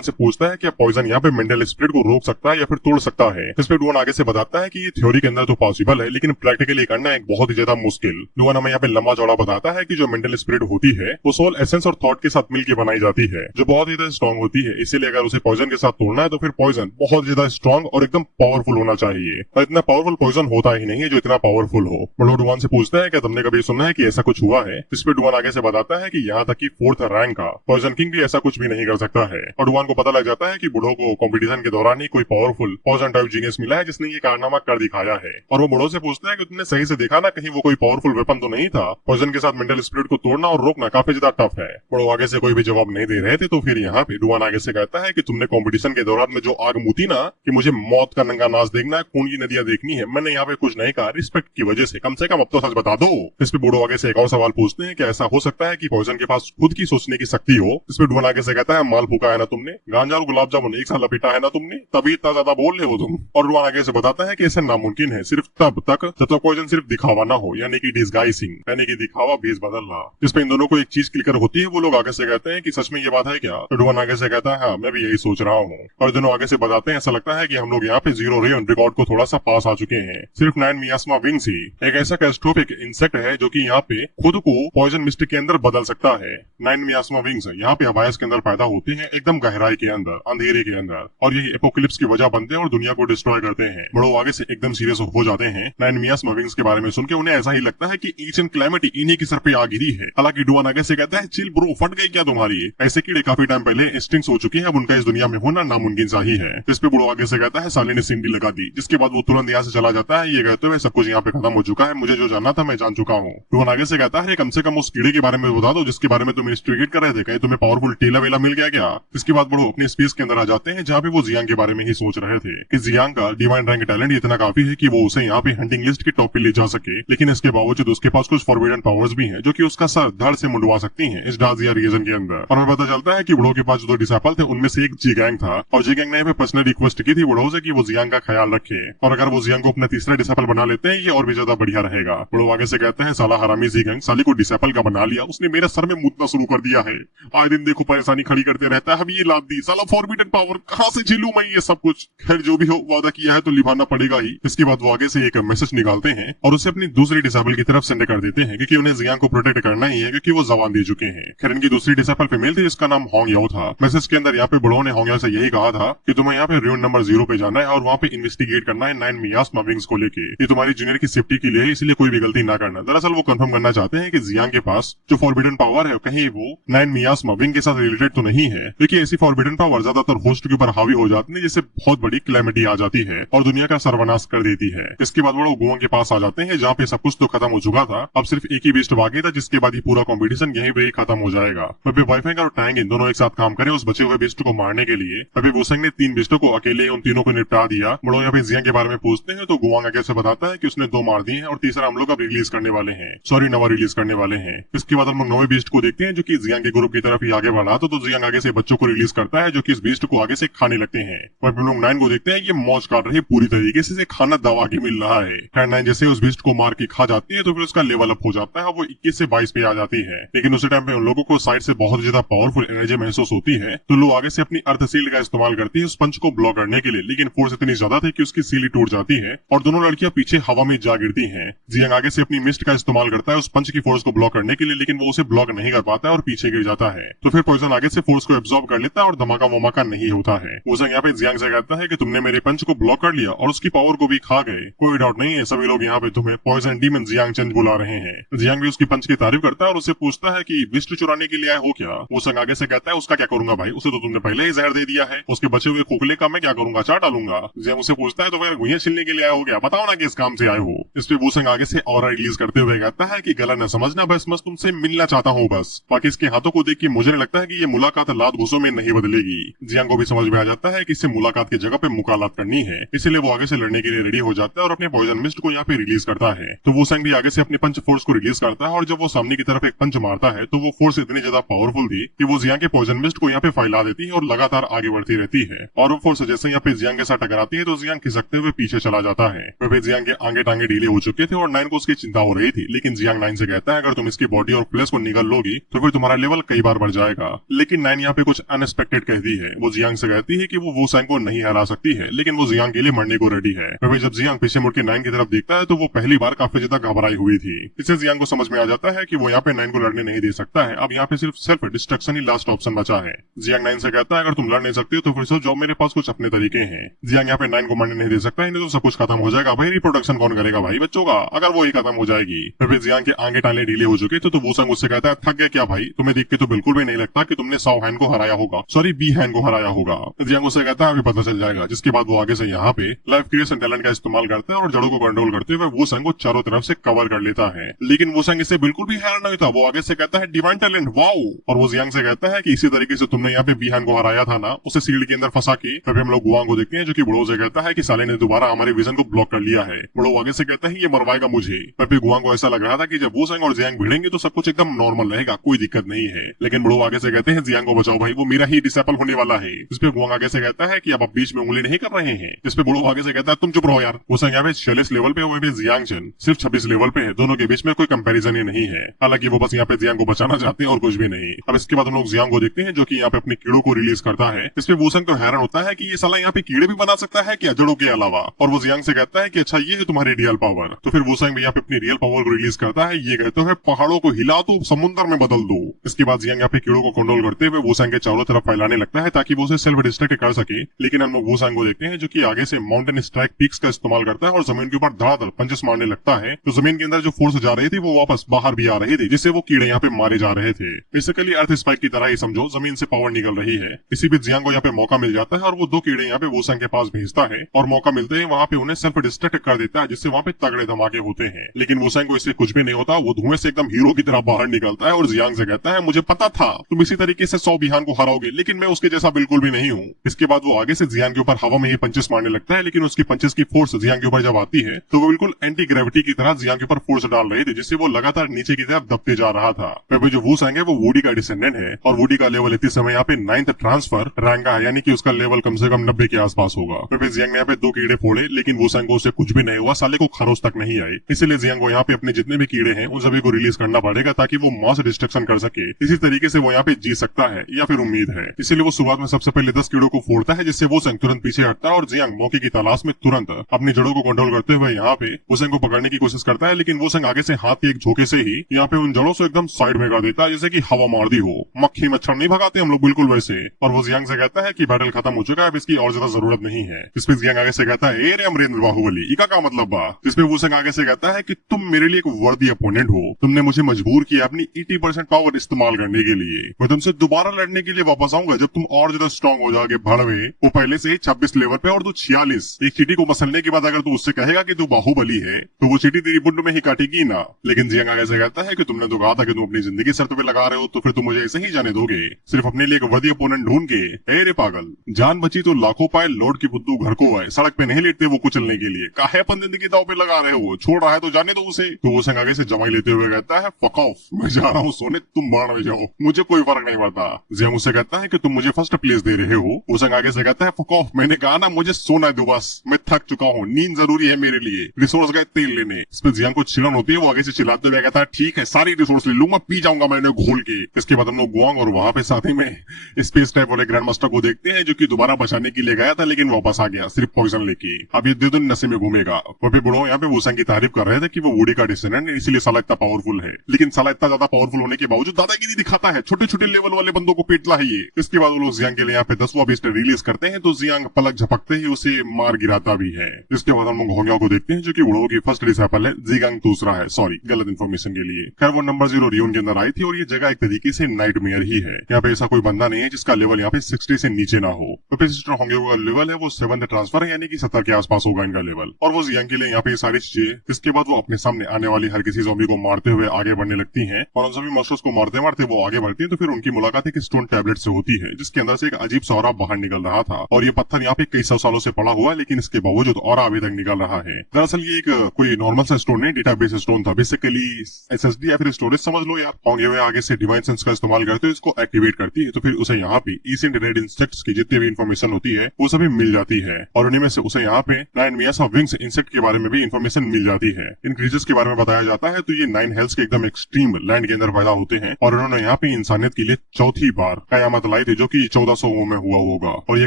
से पूछता है क्या पॉइजन यहाँ पे मेंटल स्पिरिट को रोक सकता है या फिर तोड़ सकता है। इस पे डुआन आगे से बताता है कि ये थ्योरी के अंदर तो पॉसिबल है लेकिन प्रैक्टिकली करना एक बहुत ही ज्यादा मुश्किल। डुआन हमें यहाँ पे लंबा चौड़ा बताता है कि जो मेंटल स्पिरिट होती है वो सोल एसेंस और थॉट के साथ मिलकर बनाई जाती है जो बहुत ही ज्यादा स्ट्रॉन्ग होती है, इसीलिए अगर उसे पॉइजन के साथ तोड़ना है तो फिर पॉइजन बहुत ज्यादा स्ट्रॉन्ग और एकदम पावरफुल होना चाहिए। और इतना पावरफुल पॉइजन होता ही नहीं है जो इतना पावरफुल हो। बड़ो डुआन से पूछता है क्या तुमने कभी सुना है कि ऐसा कुछ हुआ है। इस पे डुआन आगे से बताता है कि यहाँ तक कि 4th रैंक का पॉइजन किंग भी ऐसा कुछ भी नहीं कर सकता है। और डुआन को पता लग जाता है कि बुढ़ो को कॉम्पिटिशन के दौरान ही कोई पावरफुल पॉइजन टाइप जीनियस मिला है जिसने ये कारनामा कर दिखाया है। और वो बुढ़ो से पूछता है कि तुमने सही से देखा ना कहीं वो कोई पावरफुल वेपन तो नहीं था। पॉइजन के साथ मेंटल स्पिरिट को तोड़ना और रोकना काफी ज्यादा टफ है। बुढ़ो आगे से कोई भी जवाब नहीं दे रहे थे तो फिर यहाँ पे डुआन आगे से कहता है कि तुमने कॉम्पिटिशन के दौरान में जो आग मुती ना कि मुझे मौत का नंगा नाच देखना है, खून की नदियां देखनी है, मैंने यहाँ पे कुछ नहीं कहा रिस्पेक्ट की वजह से, कम अब तो सच बता दो। इस पे बूढ़ो आगे से एक और सवाल पूछते हैं कि ऐसा हो सकता है कि पॉइजन के पास खुद की सोचने की शक्ति हो। इस पे डुआन आगे से कहता है माल फूका है ना तुमने, गांजा और गुलाब जामुन एक साथ लपेटा है ना तुमने, तभी इतना ज्यादा बोल रहे हो तुम। और डुआन आगे से बताता है कि ऐसा नामुमकिन है सिर्फ तब तक जब तक पॉइजन सिर्फ दिखावा ना हो, यानी कि डिस्गाइसिंग, यानी कि दिखावा भेष बदलना। इस पे इन दोनों को एक चीज क्लियर होती है, वो लोग आगे से कहते हैं कि सच में ये बात है क्या। तो डुआन आगे से कहता है हाँ मैं भी यही सोच रहा हूँ। और दोनों आगे से बताते हैं ऐसा लगता है कि हम लोग यहाँ पे 0 रिकॉर्ड को थोड़ा सा पास आ चुके हैं। सिर्फ 9 मियास्मा विंग्स ही एक ऐसा कैस्ट्रोफिक इंसेक्ट है जो कि यहाँ पे खुद को पॉइजन मिस्ट के अंदर बदल सकता है। 9 मियास्मा विंग्स यहाँ पे अबायस के अंदर पैदा होते हैं, एकदम गहराई के अंदर, अंधेरे के अंदर, और यही एपोकलिप्स की वजह बनते हैं और दुनिया को डिस्ट्रॉय करते हैं। बड़ो आगे से एकदम सीरियस हो जाते हैं। 9 मियास्मा विंग्स के बारे में सुन के उन्हें ऐसा ही लगता है कि ईच एंड क्लैमिटी इन्हीं की सर पे आ गिरी है। हालांकि डुआन आगे से कहता है चिल ब्रो, फट गई क्या तुम्हारी? ऐसे कीड़े काफी टाइम पहले एक्सटिंक्ट हो चुके हैं, अब उनका इस दुनिया में होना नामुमकिन सा ही है। इस पे बुढ़ो आगे से कहता है साले ने सिंडी लगा दी, जिसके बाद वो तुरंत यहाँ से चला जाता है। ये कहते हुए सब कुछ यहाँ पे खत्म हो चुका है, मुझे जो जानना था मैं जान चुका हूँ। डुआन आगे से कहता है कम से कम उस कीड़े के बारे में बता दो जिसके बारे में तुम इन्वेस्टिगेट कर रहे थे, कहीं तुम्हें पावरफुल टेला वेला मिल गया क्या? इसके बाद बुढ़ो अपनी स्पेस के अंदर आ जाते हैं जहाँ पे वो जियांग के बारे में ही सोच रहे थे कि जियांग का डिवाइन रैंक टैलेंट इतना काफी है कि वो उसे यहाँ पे हंटिंग लिस्ट के टॉप पे ले जा सके, लेकिन इसके बावजूद उसके पास कुछ फॉरबिडन पावर्स भी हैं जो कि उसका सर धड़ से मुंडवा सकती हैं इस डाजिया रीजन के अंदर। और हमें पता चलता है कि बुढ़ो के पास जो 2 डिसाइपल थे उनमें से एक जियांग था, और जियांग ने पर्सनल रिक्वेस्ट की थी बुढ़ो से कि वो जियांग का ख्याल रखे, और अगर वो जियांग को अपना तीसरा डिसाइपल बना लेते हैं ये और भी ज्यादा बढ़िया रहेगा। बुढ़ो आगे से कहते हैं साला हरामी जियांग साले को डिसाइपल का बना लिया, उसने मेरे सर में मुतना शुरू कर दिया है, आए दिन देखो परेशानी खड़ी करते रहता है, अभी ये लाद दी, साला फॉरबिडन पावर कहाँ से झेलूं मैं ये सब कुछ? खैर जो भी हो, वादा किया है तो निभाना पड़ेगा ही। इसके बाद वो आगे से एक मैसेज निकालते हैं और उसे अपनी दूसरी डिसाइपल की तरफ सेंड कर देते हैं, क्योंकि उन्हें जियांग को प्रोटेक्ट करना ही है, क्योंकि वो जबान दे चुके हैं। खैर इनकी दूसरी डिसाइपल फीमेल थी जिसका नाम होंग याओ था। मैसेज के अंदर यहाँ पे बुढ़ो ने होंग याओ से यही कहा था कि तुम्हें यहाँ पे रूइन नंबर 0 पे जाना है और वहाँ पे इन्वेस्टिगेट करना है 9 मियास्मा विंग्स को लेके। ये तुम्हारी जूनियर की सेफ्टी के लिए, इसलिए कोई भी गलती ना करना। दरअसल वो कंफर्म करना चाहते हैं कि जियांग के पास जो फॉरबिडन पावर है कहीं वो 9 मियास्मा विंग के साथ रिलेटेड तो नहीं है, क्योंकि ऐसी फॉरबिडन पावर ज्यादातर होस्ट के ऊपर हावी हो जाती है, जिससे बहुत बड़ी क्लैमिटी आ जाती है और दुनिया का सर्वनाश कर देती है। इसके बाद वो गुआंग के पास आ जाते हैं जहाँ पे सब कुछ तो खत्म हो चुका था, अब सिर्फ एक ही बेस्ट बाकी था, जिसके बाद ही पूरा कंपटीशन यहीं पे ही खत्म हो जाएगा। तभी वाईफाई और टैंग इन दोनों एक साथ काम करें उस बचे हुए बेस्ट को मारने के लिए। तभी वुसेंग ने 3 बेस्टों को अकेले उन तीनों को निपटा दिया। बड़ो यहाँ पे जियांग के बारे में पूछते हैं तो गुआंग आगे से बताता है कि उसने 2 मार दिए हैं और तीसरा हम लोग अब रिलीज करने वाले हैं, सॉरी नवा रिलीज करने वाले हैं। इसके बाद हम लोग नवे बेस्ट को देखते हैं जो की जियांग के ग्रुप की तरफ ही आगे बढ़ा, तो जियांग आगे से बच्चों को रिलीज करता है जो की इस बेस्ट को आगे से खाने लगते हैं। और हम लोग 9 को देखते हैं, ये मौज काट रही है पूरी तरीके से खाना दबा के मिल रहा है। खैर 9 जैसे उस बीस्ट को मार के खा जाती है तो फिर उसका लेवल अप हो जाता है, वो 21 से 22 पे आ जाती है। लेकिन उसी टाइम पे उन लोगों को साइड से बहुत ज्यादा पावरफुल एनर्जी महसूस होती है, तो लोग आगे से अपनी अर्थ सील्ड का इस्तेमाल करती है उस पंच को ब्लॉक करने के लिए, लेकिन फोर्स इतनी ज्यादा थी कि उसकी सील टूट जाती है और दोनों लड़कियां पीछे हवा में जा गिरती हैं। जियांग आगे से अपनी मिस्ट का इस्तेमाल करता है उस पंच की फोर्स को ब्लॉक करने के लिए, लेकिन वो उसे ब्लॉक नहीं कर पाता है और पीछे गिर जाता है। तो फिर पॉइजन आगे से फोर्स को एब्जॉर्ब कर लेता है और धमाका वमाका नहीं होता है। वुसेंग यहाँ पे जियांग से कहता है कि तुमने मेरे पंच को ब्लॉक कर लिया और उसकी पावर को भी खा गए, कोई डाउट नहीं है सभी लोग यहाँ पे तुम्हें पॉइजन डीमन जियांग चेंज बुला रहे हैं। जियांग भी उसकी पंच की तारीफ करता है और उससे पूछता है कि बिस्ट चुराने के लिए आए हो क्या? वुसेंग आगे से कहता है उसका क्या करूंगा भाई, उसे तो तुमने पहले ही जहर दे दिया है, उसके बचे हुए खोखले का मैं क्या करूंगा, चाट डालूंगा। जियांग उसे पूछता है तो फिर गुइयां छिलने के लिए आए हो क्या, बताओ ना किस काम से आए हो। इस पे वुसेंग आगे से ऑरा रिलीज करते हुए कहता है कि गला न समझना, बस तुमसे मिलना चाहता हूँ बस। बाकी इसके हाथों को देख के मुझे लगता है कि ये मुलाकात लात घुसों में नहीं बदलेगी। जियांग को भी समझ में आ जाता है कि इससे मुलाकात की जगह पे मुकालात करनी है, इसलिए वो आगे से लड़ने के लिए रेडी हो जाता है और अपने पॉइजन मिस्ट को यहाँ पे रिलीज करता है। तो वुसेंग भी आगे से अपने पंच फोर्स को रिलीज करता है और जब वो सामने की तरफ एक पंच मारता है तो वो फोर्स इतनी ज्यादा पावरफुल थी कि वो जियांग के पॉइजन मिस्ट को यहाँ पे फैला देती है और लगातार आगे बढ़ती रहती है। और वो फोर्स जैसे यहाँ पे जियांग के साथ टकराती है तो जियांग खिसकते हुए पीछे चला जाता है। वह जियांग के आगे टांगे ढीले हो चुके थे और 9 को उसकी चिंता हो रही थी, लेकिन जियांग 9 से कहता है अगर तुम इसकी बॉडी और फ्लैश को निगल लोगी तो फिर तुम्हारा लेवल कई बार बढ़ जाएगा। लेकिन 9 यहाँ पे कुछ अनएक्सपेक्टेड कहती है, वो जियांग से कहती है कि वो वुसेंग को नहीं हरा सकती है, लेकिन वो जियांग के लिए मरने को रेडी है। वह जब जियांग पीछे मुड़ के 9 की तरफ देखता है तो वो पहली बार काफी ज्यादा घबराई हुई थी। इससे जियांग को समझ में आ जाता है कि वो यहाँ पे 9 को लड़ने नहीं दे सकता है, अब यहाँ पे सिर्फ सेल्फ डिस्ट्रक्शन ही लास्ट ऑप्शन बचा है। जियांग 9 से कहता है अगर तुम लड़ नहीं सकते हो तो फिर सब जाओ, मेरे पास कुछ अपने तरीके हैं। जियांग यहाँ पे 9 को मरने नहीं दे सकता, इन्हें तो सब कुछ खत्म हो जाएगा भाई, रिप्रोडक्शन कौन करेगा भाई बच्चों का, अगर वो ही खत्म हो जाएगी। फिर जियांग के आगे टाले ढीले हो चुके तो वुसेंग उससे कहता है थक गया क्या भाई, तुम्हें देख के तो बिल्कुल भी नहीं लगता कि तुमने 100 हैंड को हराया होगा, सॉरी बी हैंड को हराया होगा। जियांग उससे कहता है अभी पता चल जाएगा। जिसके बाद वो आगे से यहाँ पे लाइफ क्रिएशन टैलेंट का इस्तेमाल करता है और जड़ों को कंट्रोल करते हुए वुसेंग को चारों तरफ से कवर कर लेता है। लेकिन वुसेंग इससे बिल्कुल भी हैरान नहीं था, वो आगे से कहता है डिवाइन टैलेंट वाओ, और वो जियांग से कहता है कि इसी तरीके से तुमने यहाँ पे बी हैंड को हराया था ना, उसे सील्ड के अंदर फंसा के। तभी हम लोग गुआंग को देखते हैं जो कि बुढ़ो से कहता है कि साले ने दोबारा हमारे विजन को ब्लॉक कर लिया है। बुढ़ो आगे से कहता है ये मरवाएगा मुझे। पर फिर गुआंग को ऐसा लग रहा था कि जब वुसेंग और जियांग भिड़ेंगे तो सब कुछ एकदम नॉर्मल रहेगा, कोई दिक्कत नहीं है। लेकिन बुढ़ो आगे से कहते हैं जियांग को बचाओ भाई, वो मेरा ही डिसेबल होने वाला है। इस पे गुआंग आगे से कहता है कि अब आप बीच में उंगली नहीं कर रहे हैं। इस पे बुढ़ो आगे से कहता है तुम चुप रहो यार। वुसेंग यहाँ पे 46 लेवल पे, वो भी जियांग चेन सिर्फ 26 लेवल पे है, दोनों के बीच में कोई कंपैरिजन ही नहीं है। हालांकि वो बस यहाँ पे जियांग को बचाना चाहते हैं और कुछ भी नहीं। अब इसके बाद हम लोग जियांग को देखते हैं जो कि यहाँ पे अपने कीड़ों को रिलीज करता है। इस पे वुसेंग तो हैरान होता है कि ये साला यहाँ पे कीड़े भी बना सकता है क्या जड़ों के अलावा, और वो जियांग से कहता है कि अच्छा ये है तुम्हारी रियल पावर। तो फिर वूसेंग भी यहाँ पे अपनी रियल पावर को रिलीज करता है। ये कहते हुए पहाड़ों को हिला दो, समुद्र में बदल दो। इसके बाद जियांग यहाँ पे कीड़ों को कंट्रोल करते हुए वूसेंग के चारों तरफ फैलाने लगता है ताकि वो उसे सेल्फ डिस्ट्रैक्ट कर सके। लेकिन हम लोग वूसेंग को देखते हैं जो कि आगे से माउंटेन स्ट्राइक पिक्स का इस्तेमाल करता है और जमीन के ऊपर धड़ाधड़ पंचेस मारने लगता है। तो जमीन के अंदर जो फोर्स जा रही थी वो वापस बाहर भी आ रही थी, जिससे वो कीड़े यहाँ पे मारे जा रहे थे। बेसिकली अर्थ स्पाइक की तरह ही समझो, जमीन से पावर निकल रही है। इसी बीच जियांग को यहाँ पे मौका मिल जाता है और वो दो कीड़े यहाँ पे वूसेंग के पास भेजता है और मौका मिलते ही वहाँ पे उन्हें सेल्फ डिस्ट्रैक्ट कर देता है, जिससे वहाँ पे तगड़े धमाके होते हैं। लेकिन वूसेंग को इससे कुछ भी नहीं होता। वो धुएं से एकदम हीरो की तरह बाहर निकलता है और जियांग से कहता है मुझे पता था तुम इसी तरीके से 100 बिहान को हराओगे, लेकिन मैं उसके जैसा बिल्कुल भी नहीं हूँ। इसके बाद वो आगे से जियांग के ऊपर हवा में ही पंचेस मारने लगता है, लेकिन उसकी पंचेस की फोर्स जियांग के ऊपर जब आती है तो वो बिल्कुल एंटी ग्रेविटी की तरह जियांग के ऊपर फोर्स डाल रहे थे, जिससे वो लगातार नीचे की तरफ दबते जा रहा था। वह जो वूसेंग है वो वुडी का डिसेंडेंट है और वुडी का लेवल इतने समय यहाँ पे 9th ट्रांसफर रैंक का है, यानी कि उसका लेवल कम से कम 90 के आसपास होगा। वह जियांग ने यहाँ पे 2 कीड़े फोड़े, लेकिन वूसेंग को उससे कुछ भी नहीं हुआ, साले को खरोच तक नहीं आए। इसलिए जियांग को यहाँ पे अपने जितने भी कीड़े हैं उन सभी को रिलीज करना पड़ेगा ताकि वो मास डिस्ट्रक्शन कर सके। इसी तरीके से वो यहाँ पे जी सकता है या फिर उम्मीद है। इसीलिए वो शुरुआत में सबसे पहले 10 कीड़ों को फोड़ता है, जिससे वूसेंग तुरंत पीछे हटता है और जियांग मौके की तलाश में तुरंत अपनी जड़ों को कंट्रोल करते हुए यहाँ पे वूसेंग को पकड़ने की कोशिश करता है। लेकिन वूसेंग आगे से हाथ के एक झोंके से ही यहाँ पे उन जड़ों से एकदम साइड में कर देता है, जैसे कि हवा मार दी हो। मक्खी मच्छर नहीं भगाते हम लोग, बिल्कुल वैसे। और वो जियांग से कहता है कि बैटल खत्म हो चुका है, अब इसकी और ज्यादा जरूरत नहीं है। इस पे जियांग आगे से कहता है ए रे अमरेंद्र बाहुबली, इका का मतलब बा। इस पे वूसेंग आगे से कहता है कि तुम मेरे लिए एक वर्दी अपोनेंट हो, तुमने मुझे मजबूर किया अपनी 80% पावर इस्तेमाल करने के लिए। मैं तुमसे दोबारा लड़ने के लिए वापस आऊंगा जब तुम और ज्यादा स्ट्रॉन्ग हो जाओगे। भड़वे वो पहले से ही 26 लेवल पे और तू 46। एक चीटी को मसलने के बाद अगर तू उससे कहेगा कि तू बाहुबली है तो वो चीटी तेरी बुंड में ही काटेगी ना। लेकिन जियांग आगे से कहता है कि तुमने तो कहा था कि तुम अपनी जिंदगी शर्त पे लगा रहे हो, तो फिर तुम मुझे ऐसे ही जाने दोगे सिर्फ अपने लिए एक वर्दी अपोनेंट ढूंढ के? ए रे पागल, जान बची तो लाखों पाए, लौट की बुद्धू घर को आए। सड़क पे नहीं लेटते वो कुचलने के लिए, काहे अपन जिंदगी दाव पे लगा रहे हो? छोड़ रहा है तो जाने दो उसे। तो वो आगे से जमाई लेते हुए कहता है फक ऑफ, मैं जा रहा हूँ सोने, तुम बाढ़ में जाओ, मुझे कोई फर्क नहीं पड़ता। जियांग उससे कहता है कि तुम मुझे फर्स्ट प्लेस दे रहे हो। वो आगे से कहता है फक ऑफ, मैंने कहा ना मुझे सोना दो बस, मैं थक चुका हूँ, नींद जरूरी है मेरे लिए। रिसोर्स गए तेल लेने। इस पे जियांग को चिड़न होती है, वो आगे से चिल्लाते हुए कहता है ठीक है सारी रिसोर्स ले लूंगा, पी जाऊंगा मैंने घोल के। इसके बाद हम लोग गुआंग और वहां पे साथ ही में स्पेस टाइप वाले ग्रैंड मास्टर को देखते हैं, जो कि दोबारा बचाने के लिए गया था लेकिन वापस आ गया सिर्फ पॉइजन लेके। अब ये दिन नशे में घूमेगा। वह भी बुढ़ो यहाँ पे वूसेंग की तारीफ कर रहे थे कि वो वुडी का डिसेंडेंट है, इसीलिए साला इतना पावरफुल है। लेकिन साला इतना ज्यादा पावरफुल होने के बावजूद दादागिरी दिखाता है, छोटे छोटे लेवल वाले बंदों को पेटला है ये। इसके बाद वो लोग जियांग के लिए यहाँ पे 10वां बीस्ट रिलीज करते हैं, तो जियांग पलक झपकते ही उसे मार गिराता भी है। इसके बाद हम लोग होंगियाओ को देखते हैं, जो कि वुडो की फर्स्ट डिसाइपल है, जियांग दूसरा है। सॉरी, गलत इन्फॉर्मेशन के लिए। खैर वो नंबर 0 रियून के अंदर आई थी और ये जगह एक तरीके से नाइटमेयर ही है। यहाँ पे ऐसा कोई बंदा नहीं है जिसका लेवल यहाँ पे 60 से नीचे ना हो। तो सिस्टर होंगियाओ का लेवल है वो 7th ट्रांसफर है, यानी कि 70 के आसपास होगा इनका लेवल। और वो जियांग के लिए यहाँ पे सारी चीजें। इसके बाद वो अपने सामने आने वाली हर किसी ज़ॉम्बी को मारते हुए आगे बढ़ने लगती हैं और उन सभी मॉन्स्टर्स को मारते मारते वो आगे बढ़ती हैं। तो फिर उनकी मुलाकात एक स्टोन टैबलेट से होती है, जिसके अंदर से एक अजीब सा ऑरा बाहर निकल रहा था। और ये पत्थर यहाँ पे कई सौ सालों से पड़ा हुआ है, लेकिन इसके बावजूद ऑरा अभी तक निकल रहा है। दरअसल ये एक कोई नॉर्मल सा स्टोन नहीं, डेटाबेस स्टोन था। बेसिकली SSD या फिर स्टोरेज समझ लो यार। होंगियाओ आगे से डिवाइन सेंस का इस्तेमाल करते हुए इसको एक्टिवेट करती है, तो फिर उसे यहाँ पे एशियंट रेड इंसेक्ट्स की जितनी भी इन्फॉर्मेशन होती है वो सभी मिल जाती है। और उन्हीं में से उसे यहाँ पे 9 मियास ऑफ विंग्स इंसेक्ट के बारे में भी इन्फॉर्मेशन मिल जाती है। इन क्रीचर्स के बारे में बताया जाता है तो ये 9 हेल्स के एकदम एक्सट्रीम लैंड के अंदर पैदा होते हैं और उन्होंने यहाँ पे इंसानियत के लिए चौथी बार कयामत लाई थी, जो कि 1400 में हुआ होगा। और ये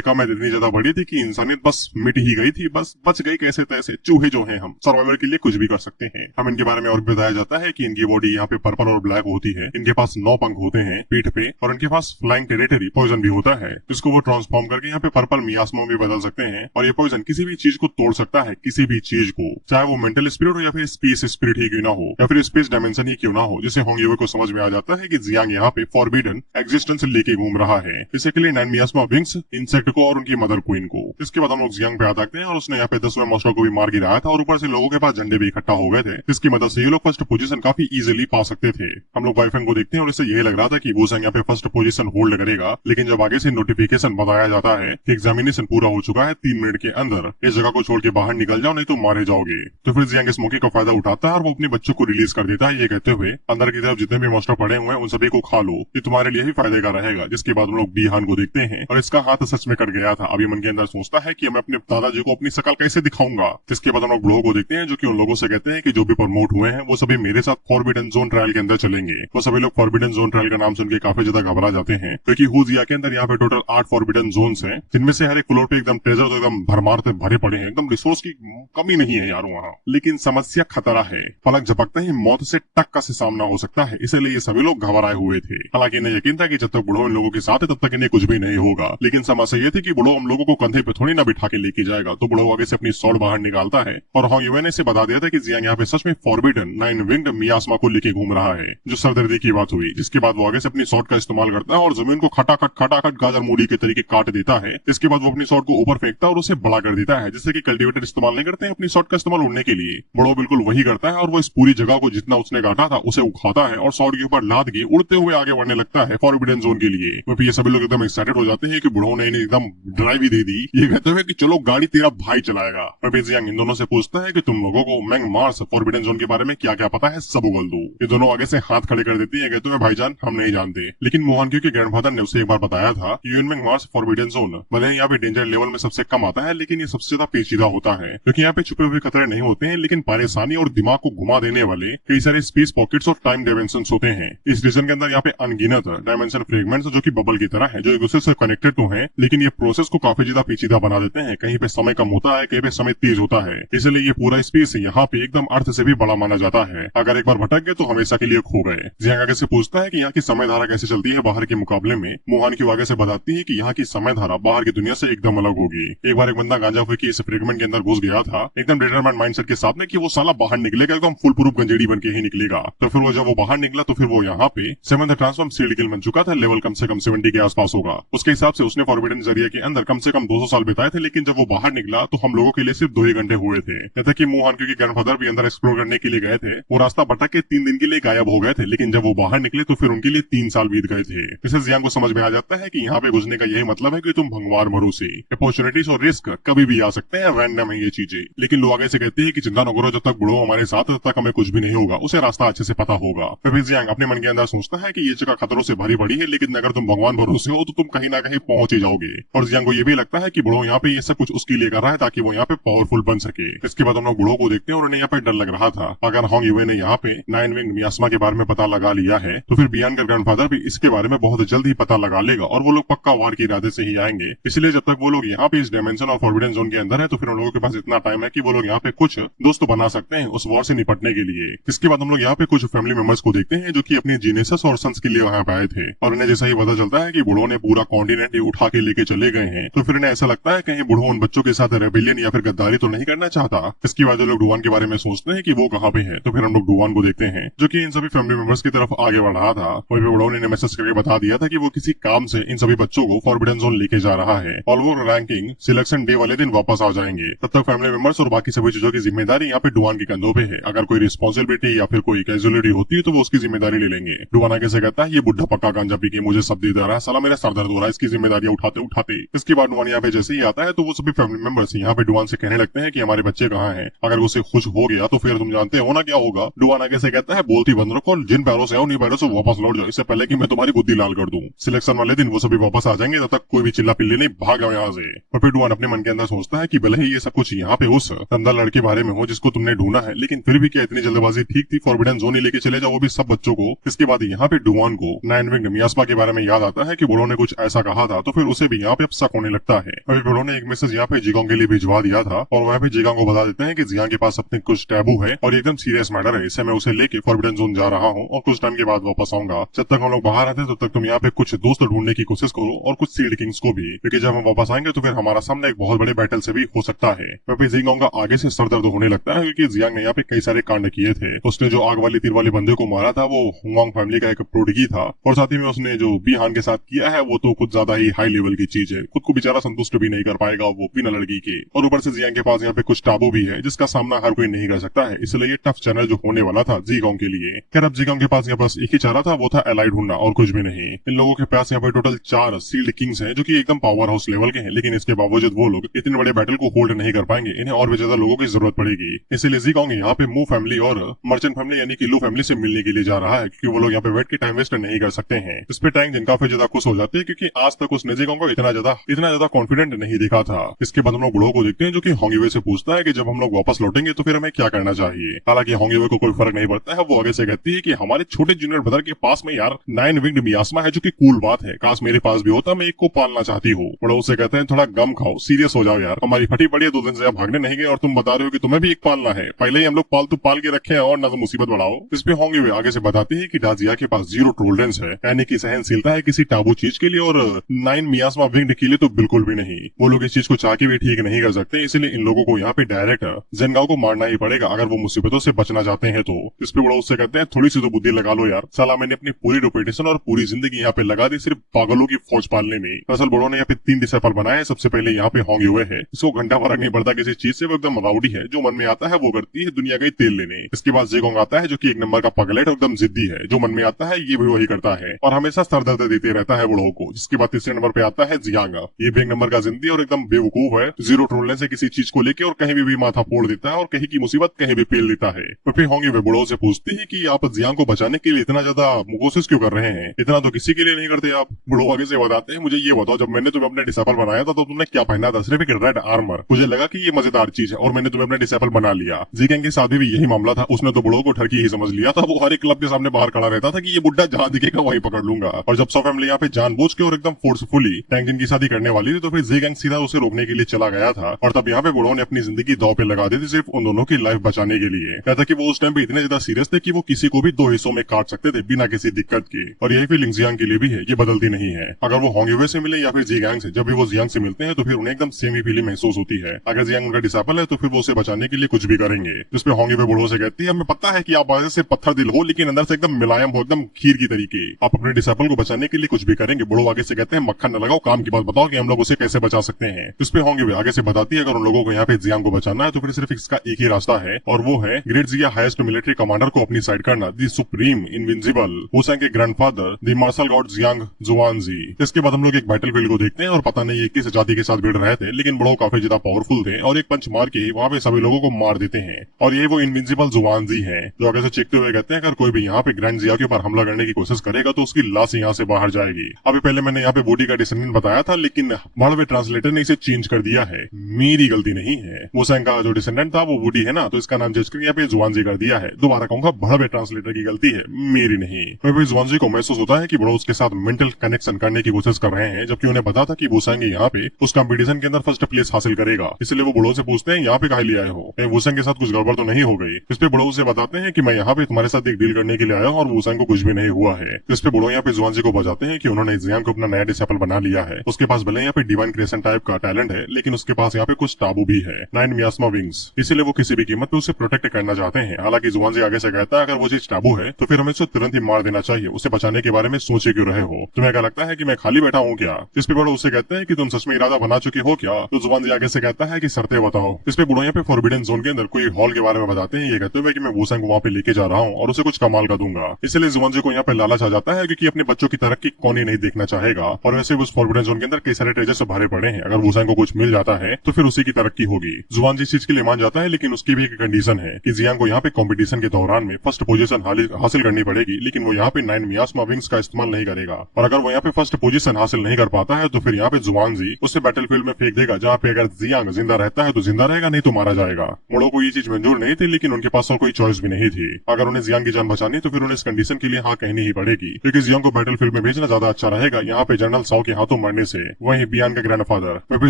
कयामत इतनी ज्यादा बड़ी थी कि इंसानियत बस मिट ही गई थी, बस बच गई कैसे तैसे। चूहे जो हैं, हम सर्वाइवल के लिए कुछ भी कर सकते हैं। हम इनके बारे में और बताया जाता है कि इनकी बॉडी यहाँ पे पर्पल और ब्लैक होती है, इनके पास 9 पंख होते हैं पीठ पे, और इनके पास फ्लाइंग टेरिटरी पॉइजन भी होता है, जिसको वो ट्रांसफॉर्म करके यहाँ पे पर्पल मियास्मो में बदल सकते हैं। और ये पॉइजन किसी भी चीज को तोड़ सकता है, किसी भी चीज को, चाहे वो मेंटल स्पिरिट हो या फिर स्पेस स्पिरिट ही क्यों ना हो या फिर स्पेस डायमेंशन ही क्यों ना हो। जिसे होंगियाओ को समझ में आ जाता है कि जियांग यहाँ पे फॉरबिडन एग्जिस्टेंस लेके घूम रहा है, बेसिकली 9 मियास्मा विंग्स इंसेक्ट को और उनकी मदर क्वीन को। इसके बाद हम लोग जियांग पे आ जाते हैं और उसने यहाँ पे 10वें मॉन्स्टर को भी मार गिराया था और ऊपर से लोगों के पास झंडे भी इकट्ठा हो गए थे, जिसकी मदद से ये लोग फर्स्ट पोजीशन काफी इजीली पा सकते थे। हम लोग वाईफेंग को देखते हैं और इससे यही लग रहा था कि वूसेंग यहाँ पे फर्स्ट पोजीशन होल्ड करेगा, लेकिन जब आगे से नोटिफिकेशन बताया जाता है कि एग्जामिनेशन पूरा हो चुका है, 3 मिनट के अंदर इस जगह को छोड़ के बाहर निकल जाओ नहीं तो मारे जाओगे। तो फिर जियांग इस मौके का फायदा उठाता है और वो अपने बच्चों को रिलीज कर देता है, ये कहते हुए अंदर की तरफ जितने भी मॉन्स्टर पड़े हुए हैं उन सभी को खा लो, ये तुम्हारे लिए ही फायदे का रहेगा। जिसके बाद हम लोग बीहान को देखते हैं और इसका हाथ सच में कट गया था। अभी मन के अंदर सोचता है कि मैं अपने दादाजी को अपनी शकल कैसे दिखाऊंगा। इसके बाद हम लोग ब्लो को देखते हैं, जो कि उन लोगों से कहते हैं कि जो भी प्रमोट हुए हैं वो सभी मेरे साथ फॉरबिडन जोन ट्रायल के अंदर चलेंगे। वो सभी लोग फॉरबिडन जोन ट्रायल का नाम सुन के काफी ज्यादा घबरा जाते हैं, क्योंकि हुजिया के अंदर यहाँ पे टोटल 8 फॉरबिडन जोन्स हैं, जिनमें से हर एक फ्लोर पे एकदम ट्रेजर तो एकदम भरमार से भरे पड़े हैं, एकदम रिसोर्स की कमी नहीं है यार वहाँ, लेकिन समस्या खतरा है। पलक झपकते ही मौत से टक्का से सामना हो सकता है, इसलिए ये सभी लोग घबराए हुए थे। हालांकि इन्हें यकीन था कि जब तक बुढ़ो इन लोगों के साथ है तब तक इन्हें कुछ भी नहीं होगा, लेकिन समस्या ये थी कि बुढ़ो हम लोगों को कंधे पे थोड़ी ना बिठा के लेके जाएगा। तो बुढ़ो आगे से अपनी स्वॉर्ड बाहर निकालता है और होंग युए ने इसे बता दिया था कि जियांग यहाँ पे सच में फॉरबिडन 9 विंग्ड मियास्मा को लेके घूम रहा है, जो सरदर्दी की बात हुई। जिसके बाद वो आगे से अपनी स्वॉर्ड का इस्तेमाल करता है और जमीन को खटाखट गाजर मूली के तरीके काट देता है। इसके बाद वो अपनी स्वॉर्ड को ऊपर फेंकता है और उसे बड़ा कर देता है, जिससे कि कल्टीवेटर इस्तेमाल नहीं करते हैं अपनी स्वॉर्ड का इस्तेमाल उड़ने के लिए। बुढ़ो बिल्कुल वही करता है और वो इस पूरी जगह को जितना उसने काटा था उसे उखाता है और स्वॉर्ड के ऊपर लाद के उड़ते हुए आगे बढ़ने लगता है फॉरबिडन जोन के लिए। तो ये सभी लोग एकदम एक्साइटेड हो जाते हैं कि बुढ़ो ने इन्हें एकदम ड्राइव ही दे दी, ये कहते हुए कि चलो गाड़ी तेरा भाई चलाएगा। जियांग इन दोनों से पूछता है कि तुम लोगों को मैंग मार्स फॉरबिडन जोन के बारे में क्या क्या पता है, सब उगल दो। ये दोनों आगे से हाथ खड़े कर देती है, कहते हुए भाईजान हम नहीं जानते। लेकिन मोहन क्योंकि ग्रैंडफादर ने उसे एक बार बताया था यूएनमिंग मार्स फॉरबिडन जोन भले यहाँ पे डेंजर लेवल में सबसे कम आता है, लेकिन ये सबसे ज्यादा पेचीदा होता है, क्योंकि यहाँ पे छुपे हुए खतरे नहीं होते हैं, लेकिन परेशानी और दिमाग को घुमा देने वाले कई सारे स्पेस पॉकेट्स और टाइम डायमेंशंस होते हैं। इस रीजन के अंदर यहाँ पे अनगिनत डायमेंशन फ्रेगमेंट्स जो कि बबल की तरह है, जो एक दूसरे से कनेक्टेड तो है, लेकिन ये प्रोसेस को काफी ज्यादा पेचीदा बना देते हैं। कहीं पे समय कम होता है, कहीं पे समय तेज होता है, इसलिए ये पूरा स्पेस यहाँ पे एकदम अर्थ से भी बड़ा माना जाता है। अगर एक बार भटक गए तो हमेशा के लिए खो गए। जियांग आगे से पूछता है कि यहाँ की समय धारा कैसे चलती है बाहर के मुकाबले में। मोहन की आगे से बताती है कि यहाँ की समय धारा बाहर की दुनिया से एकदम अलग होगी। एक बार एक बंदा गांजा हुए की इस फ्रेगमेंट के अंदर घुस गया था एकदम डिटरमाइंड माइंडसेट के साथ में कि वो साला बाहर निकलेगा, एकदम फुल प्रूफ गंजेड़ी बन के ही निकलेगा। तो फिर वो जब वो बाहर निकला तो फिर वो यहाँ पे 7th ट्रांसफॉर्म सील्ड किल बन चुका था, लेवल कम से कम 70 के आसपास होगा। उसके हिसाब से उसने फॉरबिडन जरिए के अंदर कम से कम 200 साल बिताए थे, लेकिन जब वो बाहर निकला तो हम लोगों के लिए सिर्फ 2 ही घंटे हुए थे। जैसे कि मोहन क्योंकि ग्रैंडफादर भी अंदर एक्सप्लोर करने के लिए गए थे, वो रास्ता भटक के 3 दिन के लिए गायब हो गए थे, लेकिन जब वो बाहर निकले तो फिर उनके लिए 3 साल बीत गए थे। इससे जियांग को समझ में आ जाता है कि यहाँ पे घुसने का यही मतलब है कि तुम भंगवार मरो से। अपॉर्चुनिटीज और रिस्क कभी भी आ सकते हैं, रैंडम है ये चीजें। लेकिन लोग आगे से कहते हैं कि चिंता न करो, जब तक बुढ़ो हमारे साथ है तब तक हमें कुछ भी नहीं होगा, उसे रास्ता अच्छे से पता होगा। फिर जियांग अपने मन के अंदर सोचता है कि ये जगह खतरों से भरी पड़ी है, लेकिन अगर तुम भगवान भरोसे हो तो तुम कहीं ना कहीं पहुंच ही जाओगे। और जियांग को ये भी लगता है कि बुढ़ो यहाँ पे ये सब कुछ उसके लिए कर रहा है ताकि वो यहाँ पे पावरफुल बन सके। इसके बाद हम लोग बुढ़ो को देखते हैं और उन्हें यहाँ पे डर लग रहा था। अगर होंग युए ने यहाँ पे 9 विंग मियास्मा के बारे में पता लगा लिया है तो फिर बियान का ग्रैंडफादर भी इसके बारे में बहुत जल्द ही पता लगा लेगा और वो लोग पक्का वार के इरादे से ही आएंगे। इसलिए जब तक वो लोग यहाँ पे इस डायमेंशन और फॉरबिडन जोन के अंदर है तो फिर उन लोगों के पास इतना टाइम है कि वो लोग यहाँ पे कुछ दोस्त बना सकते हैं उस वॉर से निपटने के लिए। इसके बाद हम लोग यहाँ पे कुछ फैमिली मेंबर्स को देखते हैं जो कि अपने जीनेसस और सन्स के लिए वहाँ पे आए थे, और उन्हें जैसा ही पता चलता है कि बुढ़ो ने पूरा कॉन्टिनेंट उठा के लेके चले गए हैं तो फिर इन्हें ऐसा लगता है कहीं बुढ़ो उन बच्चों के साथ रेबेलियन या फिर गद्दारी तो नहीं करना चाहता। इसके बाद जो लोग डुवान के बारे में सोचते हैं कि वो कहाँ पे है, तो फिर हम लोग डुवान को देखते हैं जो कि इन सभी फैमिली मेंबर्स की तरफ आगे बढ़ रहा था। वहीं पे बुढ़ो ने मैसेज करके बता दिया था कि वो किसी काम से इन सभी बच्चों को फॉरबिडन जोन लेके जा रहा है और वो रैंकिंग सिलेक्शन डे वाले दिन वापस आ जाएंगे। तब तक फैमिली मेंबर्स और बाकी सभी चीजों की जिम्मेदारी यहाँ पे डुवान के कंधों पे है। अगर कोई रिस्पॉन्सिबिलिटी या फिर कोई कैजुअलिटी होती है तो वो उसकी जिम्मेदारी ले लेंगे। डुवान आगे से कहता है ये बुढ़ा पक्का गांजा पी के मुझे सब दे रहा है, साला मेरा सर दर्द हो रहा है इसकी जिम्मेदारियां उठाते उठाते। इसके बाद डुवान यहाँ पे जैसे ही आता है तो वो सभी फैमिली मेंबर्स यहाँ पे डुवान से कहने लगते हैं कि हमारे बच्चे कहाँ हैं, अगर उसे खुश हो गया तो फिर तुम जानते हो ना क्या होगा। डुवान आगे से कहता है बोलती बंद रखो और जिन पैरों से उन्हीं पैरों से वापस लौट जाओ, इससे पहले कि मैं तुम्हारी बुद्धि लाल कर दूं। सिलेक्शन वाले दिन वो सभी वापस आ जाएंगे, तब तक कोई भी चिल्ला पिल्ली नहीं, भाग जाओ यहाँ से। और फिर डुवान अपने मन के अंदर सोचता है कि भले ही ये सब कुछ यहाँ पे उस दमदार लड़के बारे में हो जिसको तुमने ढूंढा है, लेकिन फिर भी क्या इतनी जल्दबाजी ठीक थी? फॉरबिडन जोन ही लेके चले जाओ वो भी सब बच्चों को। इसके बाद यहाँ पे डुवान को 9 विंग मियास्मा के बारे में याद आता है कि बुढ़ो ने कुछ ऐसा कहा था, तो फिर उसे भी यहाँ पे अब शक होने लगता है। अभी बुढ़ो ने एक मैसेज यहाँ पे जियांग के लिए भिजवा दिया था और वहाँ पे जियांग को बता देते हैं कि जियांग के पास अपने कुछ टैबू है और एकदम सीरियस मैटर है, इससे मैं उसे लेके फॉरबिडन जोन जा रहा हूँ और कुछ टाइम के बाद वापस आऊंगा। जब तक हम लोग बाहर आते तब तक तुम यहाँ पे कुछ दोस्त ढूंढने की कोशिश करो और कुछ सील्ड किंग्स को भी, क्योंकि जब हम वापस आएंगे तो फिर हमारा सामने एक बहुत बड़े बैटल से भी हो सकता है। वहाँ पे जियांग का आगे से सर दर्द होने लगता है क्योंकि जियांग ने यहाँ पे कई सारे कांड किए थे। उसने जो आग वाली तीर वाले बंदे को मारा था वो हुआंग फैमिली का एक प्रोडिगी था, और साथ ही में उसने जो बिहान के साथ किया है वो तो कुछ ज्यादा ही हाई लेवल की चीज है, खुद को बेचारा संतुष्ट भी नहीं कर पाएगा वो बिना लड़की के। और ऊपर से जियांग के पास यहाँ पे कुछ टाबू भी है जिसका सामना हर कोई नहीं कर सकता है, इसलिए ये टफ चैनल जो होने वाला था जियांग के लिए। खैर अब जियांग के पास यहाँ बस एक ही चारा था, वो था एलाई ढूंढना और कुछ भी नहीं। इन लोगों के पास यहाँ पे टोटल 4 सील्ड किंग्स हैं जो कि एकदम पावर हाउस लेवल के हैं, लेकिन इसके बावजूद वो लोग इतने बड़े बैटल को होल्ड नहीं कर पाएंगे, इन्हें और भी ज्यादा लोगों की जरूरत पड़ेगी। इसलिए जियांग यहाँ पे मू फैमिली और मर्चेंट फैमिली यानी कि लू फैमिली से मिलने के लिए जा रहा है, क्योंकि वो लोग यहाँ पे बैठ के टाइम वेस्ट नहीं कर सकते हैं। इस पे टैंक जिन काफी ज्यादा खुश हो जाते हैं क्योंकि आज तक उसने जियांग को इतना ज्यादा कॉन्फिडेंट नहीं दिखा था। इसके बाद हम लोग बुढ़ो को देखते हैं जो कि होंग युए से पूछता है कि जब हम लोग वापस लौटेंगे तो फिर हमें क्या करना चाहिए। हालांकि होंग युए को कोई फर्क नहीं पड़ता है, वो आगे से कहती है कि हमारे छोटे जूनियर ब्रदर के पास में यार 9 विंग्ड मियास्मा है जो कि कूल बात है, काश मेरे पास भी होता, मैं एक को पालना चाहती हूँ। बुढ़ो उसे कहते हैं थोड़ा गम खाओ, सीरियस हो जाओ यार, हमारी फटी पड़ी है 2 दिन से, आप भागने नहीं गए और तुम बता रहे हो कि तुम्हें भी एक पालना है। पहले ही हम लोग पालतू पाल के रखे हैं और ना तो मुसीबत बढ़ाओ। इस पे होंगे वे आगे से बताते हैं कि डाजिया के पास जीरो टॉलरेंस है, यानी कि सहनशीलता है किसी टाबू चीज के लिए, और 9 मियास्मा विंग्ड के लिए तो बिल्कुल भी नहीं। वो लोग इस चीज को चाह के भी ठीक नहीं कर सकते, इसलिए इन लोगों को यहाँ पे डायरेक्ट जेनगाओ को मारना ही पड़ेगा अगर वो मुसीबतों से बचना चाहते हैं तो। इस पे बड़ा उससे कहते हैं थोड़ी सी तो बुद्धि लगा लो यार, साला मैंने अपनी पूरी रेपुटेशन और पूरी जिंदगी यहाँ पे लगा दी सिर्फ पागलों की फौज पालने में। दरअसल बड़ों ने यहाँ पे 3 डिसेबल बनाए हैं। सबसे पहले यहाँ पे होंगे हुए है, इसको घंटा फर्क नहीं पड़ता किसी चीज से, वो एकदम राउडी है, जो मन में आता है वो करती है, दुनिया का ही तेल लेने। इसके बाद जेगोंग आता है जो कि 1 नंबर का पगलेट और एकदम जिद्दी है, जो मन में आता है ये भी वही करता है और हमेशा सर दर्द देते रहता है बड़ों को। जिसके बाद तीसरे नंबर पे आता है जियांग, ये भी 1 नंबर का जिंदी और एकदम बेवकूफ है, जीरो टॉलरेंस से किसी चीज को लेके और कहीं भी माथा फोड़ देता है और कहीं की मुसीबत कहीं भी पेल देता है। तो फिर होंगे वे बड़ों से पूछते हैं कि आप जियांग को बचाने के लिए इतना ज्यादा कोशिश क्यों कर रहे हैं, इतना तो किसी के लिए नहीं करते आप। बड़ों आगे से बताते हैं मुझे ये बताओ, जब मैंने तुम्हें अपने डिसेबल बनाया था तो तुमने क्या पहना था, सिर्फ एक रेड आर्मर। मुझे लगा कि ये मजेदार चीज है और मैंने तुम्हें अपने डिसेबल बना लिया। जीगेंग के साथ भी यही मामला था, उसने तो बड़ों को ठरकी ही समझ लिया था। वो हर एक क्लब के सामने बाहर खड़ा रहता था कि ये बुड्ढा जहां दिखेगा वहीं पकड़ लूंगा। और जब सब फैमिली यहाँ पे जानबूझ के और एकदम फोर्सफुली टैंगजिन की शादी करने वाली थी तो फिर जीगेंग सीधा उसे रोकने के लिए चला गया था और तब यहाँ पे बड़ों ने अपनी जिंदगी दांव पे लगा दी थी सिर्फ उन दोनों की लाइफ बचाने के लिए। कहता कि वो उस टाइम पे इतने ज्यादा सीरियस थे कि वो किसी को भी 2 हिस्सों में काट सकते थे बिना किसी दिक्कत के। और यही फीलिंग जियांग के लिए भी है, ये बदलती नहीं है। अगर वो होंगे से मिले या फिर जीगैंग से, जब भी वो जियांग से मिलते हैं तो फिर उन्हें एकदम सेम ही फीलिंग महसूस होती है। अगर जियांग उनका डिसेबल है तो फिर वो उसे बचाने के लिए कुछ भी करेंगे। जिसपे होंगे वे बड़ों से कहती है हमें पता है कि आप बाहर से पत्थर दिल हो लेकिन अंदर से एकदम मुलायम हो, एकदम खीर की तरीके। आप अपने डिसेबल को बचाने के लिए कुछ भी करेंगे। बड़ों आगे से कहते हैं मक्खन न लगाओ, काम की बात बताओ कि हम लोग उसे कैसे बचा सकते हैं। जिसपे होंगे वे आगे से बताती है अगर उन लोगों को यहाँ पे जियांग को बचाना है तो फिर सिर्फ इसका एक ही रास्ता है और वो है ग्रेट जिया हाईएस्ट मिलिट्री कमांडर को अपनी साइड करना, दी सुप्रीम इनविंसिबल हुसैन के ग्रैंडफादर दी मार्शल गॉड जियांग जुआनजी। इसके बाद हम लोग एक बैटलफील्ड को देखते हैं और पता नहीं ये किस जाति के साथ भिड़ रहे थे लेकिन बड़ों काफी ज्यादा पावरफुल थे और एक पंच मार के वहाँ पे सभी लोगों को मार देते हैं। और ये वो इनविंसिबल जुआनजी है जो आगे से चीखते हुए कहते हैं अगर कोई भी यहाँ पे ग्रैंड जिया के ऊपर हमला करने की कोशिश करेगा तो उसकी लाश यहाँ से बाहर जाएगी। अभी पहले मैंने यहाँ पे बूटी का डिसेंडेंट बताया था लेकिन बड़वे ट्रांसलेटर ने इसे चेंज कर दिया है, मेरी गलती नहीं है। हुसैन का जो डिसेंडेंट था वो बूटी है ना, तो इसका नाम चेंज करके यहाँ पे जुआनजी कर दिया है। दोबारा कहूंगा बड़वे ट्रांसलेटर की गलती है, मेरी नहीं। फिर जुआनजी को महसूस होता है कि बड़ो उसके साथ मेंटल कनेक्शन करने की कोशिश कर रहे हैं, जबकि उन्हें पता था कि वुसेंग यहाँ पे उस कंपटीशन के अंदर फर्स्ट प्लेस हासिल करेगा। इसलिए वो बड़ो से पूछते हैं यहाँ पे कहा ले आए हो, कहीं वुसेंग के साथ कुछ गड़बड़ तो नहीं हो गई। इस पे बड़ो से बताते हैं कि मैं यहाँ पे तुम्हारे साथ एक डील करने के लिए आया हूँ और वुसेंग को कुछ भी नहीं हुआ है। इस पे बड़ो यहाँ पे जुआनजी को बताते हैं कि उन्होंने जियांग को अपना नया डिसेबल बना लिया है। उसके पास भले यहाँ पे डिवाइन क्रिएशन टाइप का टैलेंट है लेकिन उसके पास यहाँ पे कुछ टाबू भी है, 9 मियास्मा विंग्स, इसीलिए वो किसी भी कीमत पे उसे प्रोटेक्ट करना चाहते हैं। हालांकि जुआनजी आगे से कहता है अगर वो चीज टाबू है तो फिर हमें उसे तुरंत ही मार देना चाहिए, उसे बचाने के बारे में सोचे क्यों रहे हो, तुम्हें क्या लगता है कि मैं खाली बैठा हूँ क्या। इस पे बड़ो उससे कहते हैं कि तुम सच में इरादा बना चुके हो क्या, तो जुआनजी आगे से कहता है कि शर्तें बताओ। इस पे बड़ो यहाँ पे फॉरबिडन जोन के अंदर कोई हॉल के बारे में बताते हैं, ये कहते हुए कि मैं वुसेंग को वहाँ पे लेके जा रहा हूँ और उसे कुछ कमाल का दूंगा। इसलिए जुआनजी को यहाँ पे लालच आ जाता है क्योंकि अपने बच्चों की तरक्की कौन ही नहीं देखना चाहेगा। और वैसे उस फॉरबिडन जोन के अंदर कई सारे ट्रेजर से भरे पड़े हैं, अगर वुसेंग को कुछ मिल जाता है तो फिर उसी की तरक्की होगी। जुआनजी इस चीज के लिए मान जाता है लेकिन उसकी भी एक कंडीशन है कि जियांग को यहाँ पे कंपटीशन के दौरान में फर्स्ट पोजीशन हासिल करनी पड़ेगी, लेकिन वो यहाँ पे 9 मियास्मा विंग्स का इस्तेमाल नहीं करेगा। और अगर वो यहाँ पे फर्स्ट पोजीशन हासिल नहीं कर पाता है तो फिर यहाँ पे जुआनजी उसे बैटलफील्ड में फेंक देगा, जहाँ पे अगर जियांग जिंदा रहता है तो जिंदा रहेगा, नहीं तो मारा जाएगा। बड़ों को ये चीज मंजूर नहीं थी लेकिन उनके पास और कोई चॉइस भी नहीं थी। अगर उन्हें जियांग की जान बचानी तो फिर उन्हें इस कंडीशन के लिए हाँ कहनी ही पड़ेगी, क्योंकि जियांग को बैटलफील्ड में भेजना ज्यादा अच्छा रहेगा यहाँ पे जनरल साओ के हाथों मरने से। वहीं बियान का ग्रैंडफादर फिर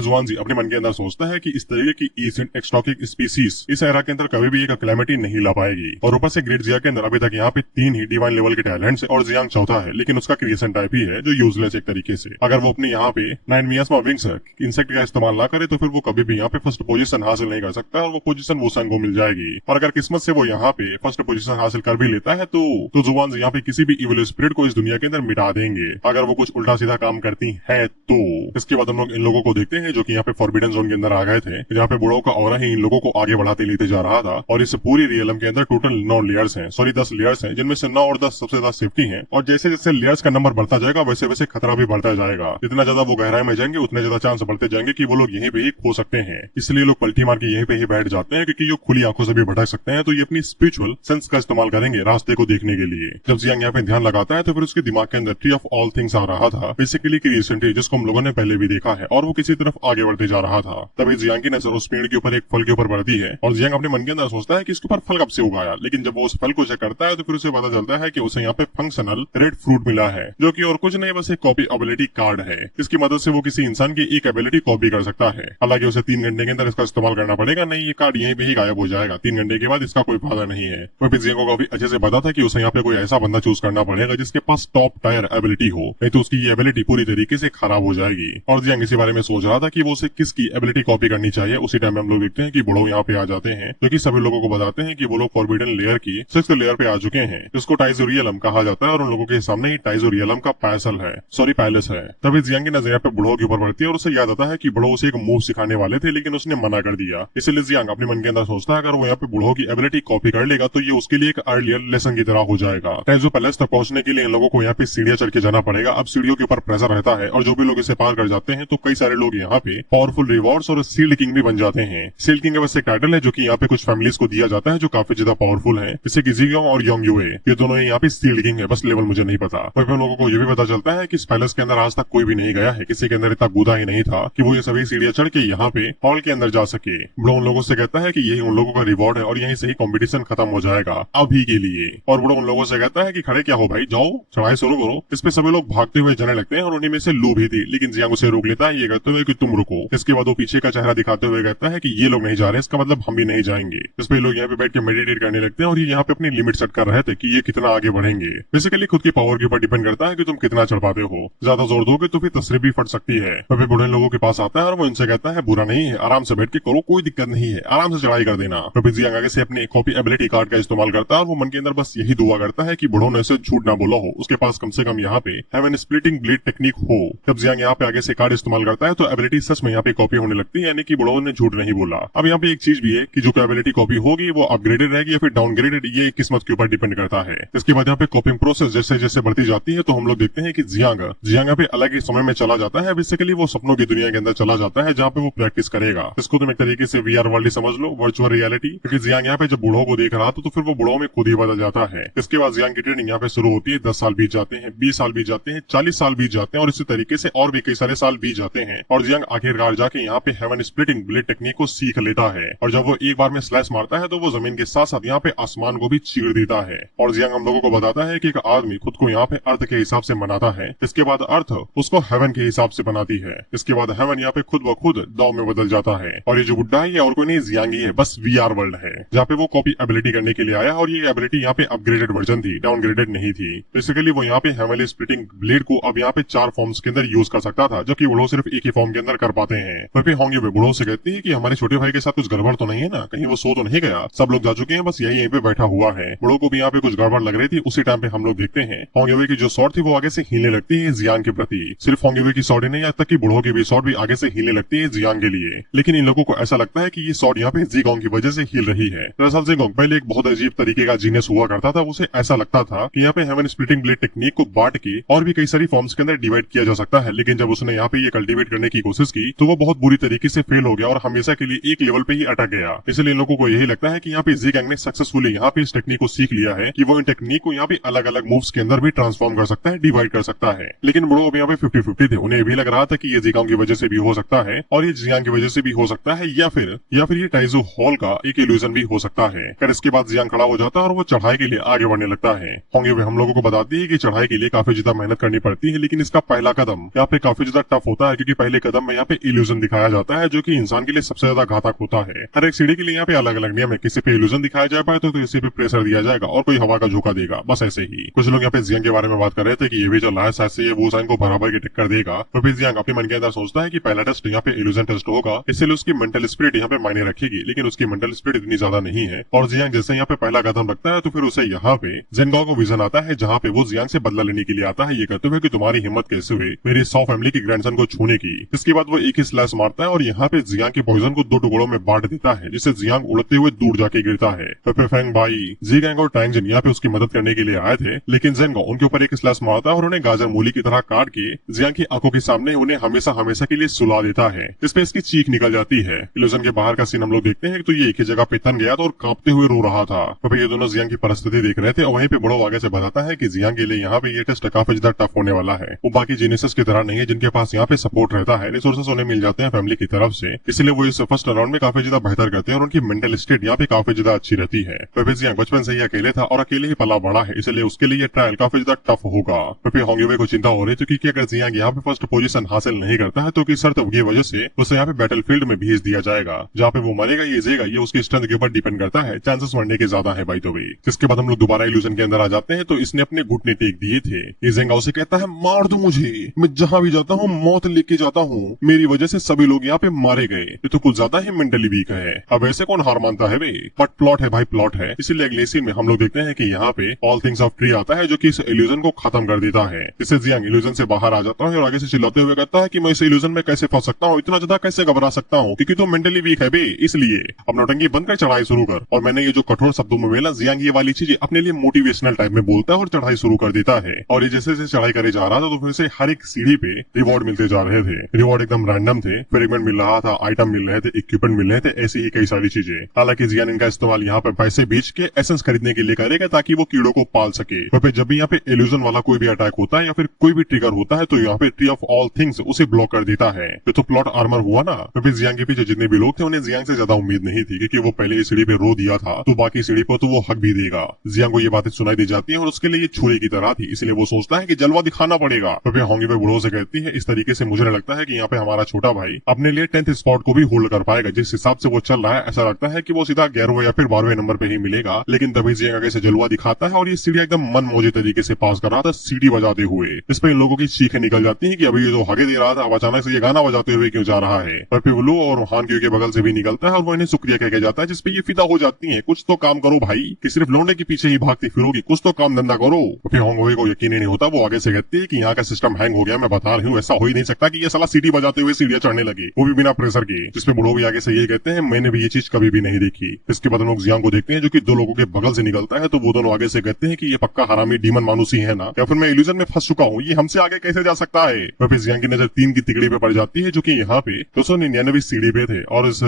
जुआनजी अपने मन के अंदर सोचता है कि इस तरीके की एसिड एक्सटॉकिक स्पीसीज इस एरा के अंदर कभी भी एक कैलेमिटी नहीं ला पाएगी। और ऊपर से ग्रेट जिया के अंदर अभी तक यहाँ पे 3 ही डिवाइन लेवल के टैलेंट्स है और जियांग चौथा है, लेकिन उसका क्रिएशन टाइप ही है जो यूजलेस एक तरीके से। अगर वो अपने यहाँ पे 9 मियास्मा विंग्स इंसेक्ट का इस्तेमाल ना करे तो फिर वो कभी भी यहाँ पे फर्स्ट पोजीशन हासिल नहीं कर सकता और वो पोजीशन वुसेंग को मिल जाएगी। और अगर किस्मत से वो यहाँ पे फर्स्ट पोजीशन हासिल कर भी लेता है तो जुआनजी यहाँ पे किसी भी इविल स्पिरिट को इस दुनिया के अंदर मिटा देंगे अगर वो कुछ उल्टा सीधा काम करती है तो। इसके बाद हम लोग इन लोगों को देखते हैं जो कि यहाँ पे फॉरबिडन जोन के अंदर आ गए थे, जहाँ पे बड़ों का ऑरा ही इन लोगों को आगे बढ़ाते लेते जा रहा था। और इस पूरी रियलम के अंदर टोटल 9 लेयर्स हैं, सॉरी 10 लेयर्स हैं, जिनमें से 9 और 10 सबसे ज्यादा सेफ्टी हैं। और जैसे जैसे लेयर्स का नंबर बढ़ता जाएगा वैसे वैसे खतरा भी बढ़ता जाएगा। जितना ज्यादा वो गहराई में जाएंगे उतने ज्यादा चांस बढ़ते जाएंगे कि वो लोग यहीं पे ही खो सकते हैं। इसलिए लोग पलटी मार के यहीं पे ही बैठ जाते हैं क्योंकि ये खुली आंखों से भी भटक सकते हैं, तो ये अपनी स्पिरिचुअल सेंस का इस्तेमाल करेंगे रास्ते को देखने के लिए। जब जियांग यहाँ पे ध्यान लगाता है तो फिर उसके दिमाग के अंदर ट्री ऑफ ऑल थिंग्स आ रहा था, बेसिकली क्रिएशन ट्री, जिसको हम लोगों ने पहले भी देखा है और वो किसी तरफ आगे बढ़ते जा रहा था। तभी जियांग की नजर उस पेड़ के ऊपर एक फल के ऊपर पड़ती है और जियांग अपने मन के अंदर सोचता है कि इसके ऊपर फल कब से उगाया, लेकिन जब वो उस फल को चेक करता है तो फिर उसे पता चलता है कि उसे यहाँ पे फंक्शनल रेड फ्रूट मिला है, जो कि और कुछ नहीं बस एक कॉपी एबिलिटी कार्ड है। इसकी मदद से वो किसी इंसान की एक एबिलिटी कॉपी कर सकता है। हालांकि उसे 3 घंटे के अंदर इसका इस्तेमाल करना पड़ेगा, नहीं ये कार्ड यहीं पे ही गायब हो जाएगा। 3 घंटे के बाद इसका कोई फायदा नहीं है। वह जियांग को काफी अच्छे से पता था कि उसे यहाँ पे कोई ऐसा बंदा चूज करना पड़ेगा जिसके पास टॉप टायर एबिलिटी हो, नहीं तो उसकी ये एबिलिटी पूरी तरीके से खराब हो जाएगी। और जियांग इसी बारे में सोच रहा था कि वो उसे किसकी एबिलिटी कॉपी करनी चाहिए। उसी टाइम में हम लोग देखते हैं कि बुढ़ो यहाँ पे आ जाते हैं, जो कि सभी लोगों को बताते हैं कि वो लोग फॉरबिडन लेयर की 6th लेयर पे आ चुके हैं, जिसको टाइजोरियलम कहा जाता है और उन लोगों के सामने ही टाइजोरियलम का पैलेस है। तभी जियांग की नजर यहाँ पे बुढ़ो के ऊपर पड़ती है और उसे याद आता है कि बुढ़ो उसे एक मूव सिखाने वाले थे, लेकिन उसने मना कर दिया। इसलिए जियांग अपने मन के अंदर सोचता है अगर वो यहाँ पे बुढ़ो की एबिलिटी कॉपी कर लेगा तो ये उसके लिए एक अर्लियर लेसन की तरह हो जाएगा। टाइजो पैलेस तक पहुंचने के लिए इन लोगों को यहाँ पे सीढ़ियां चढ़ के जाना पड़ेगा। अब सीढ़ियों के ऊपर प्रेशर रहता है और जो भी लोग इसे पार कर जाते हैं तो कई सारे लोग यहाँ पे पावरफुल रिवॉर्ड्स और सील्ड किंग भी बन जाते हैं। सील्ड किंग वैसे टाइटल है जो कि यहाँ पे कुछ फैमिलीज को दिया जाता है जो काफी ज्यादा पावरफुल है, जैसे कि जियोंग और योंग युए, ये दोनों यहाँ पे सील्ड किंग है, बस लेवल मुझे नहीं पता। वहीं पे लोगों को ये भी पता चलता है कि इस पैलेस के अंदर आज तक कोई भी नहीं गया है, किसी के अंदर इतना कूदा ही नहीं था कि वो ये सभी सीढ़ियां चढ़ के यहाँ पे हॉल के अंदर जा सके। बुढ़ो उन लोगों से कहता है कि यही उन लोगों का रिवॉर्ड है और यहीं से ही कॉम्पिटिशन खत्म हो जाएगा अभी के लिए। और बुढ़ो उन लोगों से कहता है कि खड़े क्या हो भाई, जाओ चढ़ाई शुरू करो। इस पे सभी लोग भागते हुए जाने लगते हैं और उन्हीं में से लू भी थी, लेकिन जियांग उसे रोक लेता है ये कहते हुए कि तुम रुको। इसके बाद वो पीछे का चेहरा दिखाते हुए कहता है कि ये लोग नहीं जा रहे, इसका मतलब हम भी नहीं जाएंगे। इस पे लोग यहाँ पे बैठ के मेडिटेट करने लगते हैं और ये यहाँ पे अपनी लिमिट सेट कर रहे थे कि ये कितना आगे बढ़ेंगे। बेसिकली खुद की पावर के ऊपर डिपेंड करता है कि तुम कितना चढ़ पाते हो। ज्यादा जोर दोगे तो फिर तस्वीर भी फट सकती है। फिर बूढ़े लोगों के पास आता है और वो इनसे कहता है बुरा नहीं है, आराम से बैठ के करो, कोई दिक्कत नहीं है, आराम से चढ़ाई कर देना। फिर जियांग आगे से अपनी कॉपी एबिलिटी कार्ड का इस्तेमाल करता है और वो मन के अंदर बस यही दुआ करता है कि बुढ़ो ने उसे झूठ ना बोला हो, उसके पास कम से कम यहाँ पे हेवन स्प्लिटिंग ब्लेड टेक्निक हो। जब जियांग यहाँ पे आगे से कार्ड इस्तेमाल करता है तो एबिलिटी सच में यहाँ पे कॉपी होने लगती है, यानी कि बुढ़ो ने झूठ नहीं बोला। अब यहाँ पे एक चीज भी है कि जो एबिलिटी कॉपी होगी वो अपग्रेडेड रहेगी या फिर डाउनग्रेडेड, ये किस्मत के ऊपर डिपेंड करता है। इसके बाद यहाँ पे कॉपिंग प्रोसेस जैसे जैसे बढ़ती जाती है तो हम लोग देखते हैं कि जियांग यहाँ पे अलग ही समय में चला जाता है। बेसिकली वो सपनों की दुनिया के अंदर चला जाता है जहाँ पे वो प्रैक्टिस करेगा। इसको तुम एक तरीके से VR वर्ल्ड समझ लो, वर्चुअल रियलिटी। क्योंकि जियांग यहाँ पे जब बूढ़ों को देख रहा था तो फिर वो बूढ़ों में खुद ही बदल जाता है। इसके बाद जियांग की ट्रेनिंग यहाँ पे शुरू होती है। 10 साल बीत जाते हैं, 20 साल बीत जाते हैं, 40 साल बीत जाते हैं और इसी तरीके से और भी कई सारे साल बीत जाते हैं और जियांग आखिरकार जाके यहाँ पे हेवन स्प्लिटिंग ब्लेड टेक्निक को सीख लेता है। और जब वो एक बार में स्लैश मारता है तो वो जमीन के साथ साथ यहाँ पे आसमान को भी चीर देता है। और जियांग हम लोगों को बताता है कि एक आदमी खुद को यहाँ पे अर्थ के हिसाब से मनाता है, इसके बाद अर्थ उसको हेवन के हिसाब से बनाती है, इसके बाद हेवन यहाँ पे खुद ब खुद दाव में बदल जाता है। और ये जो बुड्ढा है ये और कोई नहीं जियांग ही है, बस VR वर्ल्ड है जहाँ पे वो कॉपी एबिलिटी करने के लिए आया और ये एबिलिटी यहाँ पे अपग्रेडेड वर्जन थी, डाउनग्रेडेड नहीं थी। बेसिकली वो यहाँ पे हेवन स्प्लिटिंग ब्लेड को अब यहाँ पे 4 फॉर्म्स के अंदर यूज कर सकता था, जबकि बुढ़ो सिर्फ एक ही फॉर्म के अंदर कर पाते हैं। फिर भी होंगे वे बुढ़ो से कहती है कि हमारे छोटे भाई के साथ कुछ गड़बड़ तो नहीं है ना, कहीं वो सो तो नहीं गया, सब लोग जा चुके हैं, बस यहीं पे बैठा हुआ है। बुढ़ो को भी यहाँ पे कुछ गड़बड़ लग रही थी। उसी टाइम पे हम लोग देखते हैं होंगे की जो शॉट थी वो आगे से हिलने लगती है जियांग के प्रति। सिर्फ होंगे की शॉट ही नहीं, यहाँ तक कि बुढ़ो की भी शॉट भी आगे से हिलने लगती है जियांग के लिए। लेकिन इन लोगों को ऐसा लगता है कि ये शॉट यहाँ पे ज़ीगोंग की वजह से हिल रही है। दरअसल ज़ीगोंग पहले एक बहुत अजीब तरीके का जीनियस हुआ करता था। उसे ऐसा लगता था कि यहाँ पे हेवन स्प्लिटिंग ब्लेड टेक्निक को बांट के और भी कई सारी फॉर्म्स के अंदर डिवाइड किया जा सकता है, लेकिन जब उसने यहाँ पे ये कल्टीवेट करने की कोशिश की तो वो बहुत बुरी तरीके से फेल हो गया और हमेशा के लिए एक लेवल पे ही अटक गया। इसलिए इन लोगों को यही लगता है कि यहाँ पे ज़ीगोंग ने सक्सेसफुली यहाँ पे इस टेक्निक को सीख लिया है कि वो इन टेक्निक को यहाँ पे अलग अलग मूव्स के अंदर भी ट्रांसफॉर्म कर सकता है, डिवाइड कर सकता है। लेकिन बुढ़ो अब यहाँ पे 50-50 थे। उन्हें भी लग रहा था कि ये ज़ीगोंग की वजह से भी हो सकता है और ये जियांग की वजह से भी हो सकता है, या फिर ये टाइजो हॉल का एक इल्यूजन भी हो सकता है। फिर इसके बाद जियांग खड़ा हो जाता है और वो चढ़ाई के लिए आगे बढ़ने लगता है। होंगे हम लोगों को बताती है कि चढ़ाई के लिए काफी ज्यादा मेहनत करनी पड़ती है, लेकिन इसका पहला कदम यहाँ पे काफी ज्यादा टफ होता है, क्योंकि पहले कदम में यहाँ पे इल्यूजन दिखाया जाता है जो कि इंसान के लिए सबसे ज्यादा घातक होता है। हर एक सीढ़ी के लिए यहाँ पे अलग अलग नियम है, किसी पे इल्यूजन दिखाया जा पाए तो किसी पे प्रेशर दिया जाएगा और कोई हवा का झोंका देगा, बस ऐसे ही। कुछ लोग यहाँ पे जियांग के बारे में बात कर रहे थे कि ये भी चल रहा है, शायद से ये वो साइन को बराबर की टक्कर देगा। तो फिर जियांग अपने मन के अंदर सोचता है कि पहला टेस्ट यहाँ पे इल्यूजन टेस्ट होगा, इसलिए उसकी मेंटल स्पिरिट यहाँ पे मायने रखेगी, लेकिन उसकी मेंटल स्पिरिट इतनी ज्यादा नहीं है। और जियांग जैसे यहाँ पे पहला कदम रखता है तो फिर उसे यहाँ पे जेनगो को विजन आता है, जहाँ पे वो जियांग से बदला लेने के लिए आता है, ये कहते हुए कि तुम्हारी हिम्मत कैसे हुई मेरी 100 फैमिली की ग्रैंडसन को छूने की। इसके बाद वो एक ही स्लैश मारता है और यहाँ पे जियांग के पॉइजन को 2 टुकड़ों में बांट देता है, जिससे जियांग उड़ते हुए दूर जाके गिरता है। फिर फेंग भाई, ज़ीगोंग और टैंगजिन यहाँ पे उसकी मदद करने के लिए आए थे, लेकिन जेनगो उनके ऊपर एक स्लैश मारता है और उन्हें गाजर मूली की तरह काट के जियांग की आंखों के सामने उन्हें हमेशा हमेशा के लिए सुला देता है, जिसपे इसकी चीख निकल जाती है। इल्यूजन के बाहर का सीन हम लोग देखते हैं तो ये एक ही जगह पे तन गया था और कांपते हुए रो रहा था। तो ये दोनों जियांग की परिस्थिति देख रहे थे और वहीं पे बुढ़ो आगे से बताता है कि जियांग के लिए यहाँ पे ये टेस्ट काफी ज्यादा टफ होने वाला है। वो बाकी जीनियसेस की तरह नहीं है जिनके पास यहाँ पे सपोर्ट रहता है, रिसोर्सेस उन्हें मिल जाते हैं फैमिली की तरफ से, इसलिए वो इस फर्स्ट राउंड में काफी ज्यादा बेहतर करते हैं और उनकी मेंटल स्टेट यहाँ पे काफी ज्यादा अच्छी रहती है। पेपे जियांग बचपन से ही अकेले था और अकेले ही पला बड़ा है, इसलिए उसके लिए ये ट्रायल काफी ज्यादा टफ होगा। पेपे होंगयुवे को चिंता हो रही थी कि अगर जियांग यहाँ पे फर्स्ट पोजीशन हासिल नहीं करता है तो की शर्त की वजह से उसे यहाँ पे बैटल फील्ड में भेज दिया जाएगा, जहाँ पे वो मरेगा ये जेगा, ये उसकी स्ट्रेंथ के ऊपर डिपेंड करता है, चांसेस मरने के ज्यादा है बाई द वे। जिसके बाद हम लोग दोबारा इल्यूजन के अंदर आ जाते हैं तो इसने अपने घुटने टेक दिए थे। ये जेंगा उसे कहता है मार दो मुझे, मैं जहाँ भी जाता हूँ मौत लेके जाता हूँ, मेरी वजह से सभी लोग यहाँ पे मारे गए, ये तो कुछ ज्यादा ही मेंटली वीक है। अब ऐसे कौन हार मानता है बे, बट प्लॉट है भाई, प्लॉट है। इसीलिए अगले सीन में हम लोग देखते हैं कि यहाँ पे ऑल थिंग्स ऑफ ट्री आता है जो कि इस इल्यूजन को खत्म कर देता है। इससे जियांग इल्यूजन से बाहर आ जाता है और आगे से चिल्लाते हुए कहता है कि मैं इस इल्यूजन में कैसे फंस सकता हूँ, इतना ज्यादा कैसे घबरा सकता हूँ, क्योंकि तो मेंटली वीक है बे, इसलिए अब नौटंकी बंद कर चढ़ाई शुरू कर। और मैंने ये जो कठोर शब्दों में बोला, जियांग ये वाली चीज अपने लिए मोटिवेशनल टाइप में बोलता है और चढ़ाई शुरू कर देता है। और ये जैसे जैसे चढ़ाई करे जा रहा था तो फिर से हर एक सीढ़ी पे रिवॉर्ड मिलते जा रहे थे। रिवॉर्ड एकदम रैंडम थे, फ्रेगमेंट मिल रहा था, आइटम मिल रहे थे, इक्विपमेंट मिल रहे थे, ऐसी ही कई सारी चीजें। हालांकि जियान इनका इस्तेमाल यहाँ पे पैसे बेच के एसेंस खरीदने के लिए करेगा ताकि वो कीड़ों को पाल सके। वह जब भी यहाँ पे इल्यूजन वाला कोई भी अटैक होता है या फिर कोई भी ट्रिगर होता है तो यहाँ पे ट्री ऑफ ऑल थिंग्स उसे ब्लॉक कर देता है। तो प्लॉट आर्मर हुआ ना। फिर जियांग के पीछे जितने भी लोग थे उन्हें जियांग से ज्यादा उम्मीद नहीं थी, क्योंकि वो पहले इस सीढ़ी पे रो दिया था तो बाकी सीढ़ी पर तो वो हक भी देगा। जियांग को ये बातें सुनाई दी जाती है और उसके लिए ये छुरी की तरह थी, इसलिए वो सोचता है कि जलवा दिखाना पड़ेगा। फिर होंगी पे बुढ़ो से कहती है, इस तरीके से मुझे लगता है कि यहाँ पे हमारा छोटा भाई अपने लिए 10th स्पॉट को भी होल्ड कर पाएगा। जिस हिसाब से वो चल रहा है ऐसा लगता है कि वो सीधा 11वें या फिर 12वें नंबर पे ही मिलेगा। लेकिन तभी जियांग आगे से जलवा दिखाता है और ये सीढ़ी एकदम मन मौजे तरीके से पास कर रहा था, सीढ़ी बजाते हुए। इस पे इन लोगों की चीखें निकल जाती है कि अभी ये तो हगे दे रहा था, अब अचानक से ये गाना बजाते हुए क्यों जा रहा है। पर पिवलू और हान क्यू के बगल से भी निकलता है और वो इन्हें शुक्रिया कह के जाता है, जिसपे ये फिदा हो जाती है, कुछ तो काम करो भाई, कि सिर्फ लौंडे के पीछे ही भागती फिरोगी, कुछ तो काम धंधा करो। फिर होंगवे को यकीन ही नहीं होता, वो आगे से कहती है कि यहाँ का सिस्टम हैंग हो गया, मैं बता रही हूँ, ऐसा हो ही नहीं सकता कि ये साला सीढ़ी बजाते हुए सीढ़ियां चढ़ने लगे, वो भी बिना प्रेशर के। जिसपे बुढ़ो भी आगे से यही कहते हैं, मैंने भी ये चीज कभी भी नहीं देखी। इसके बाद हम लोग जियांग को देखते हैं जो कि दो लोगों के बगल से निकलता है, तो वो दोनों आगे से कहते हैं कि ये पक्का हरामी डीमन मानुसी है ना, या फिर मैं इल्यूजन में फंस चुका हूँ, ये हमसे आगे कैसे जा सकता है। फिर जियांग की नजर 3 की तिकड़ी पे पड़ जाती है जो कि यहाँ पे 299 सीढ़ी पे थे और इस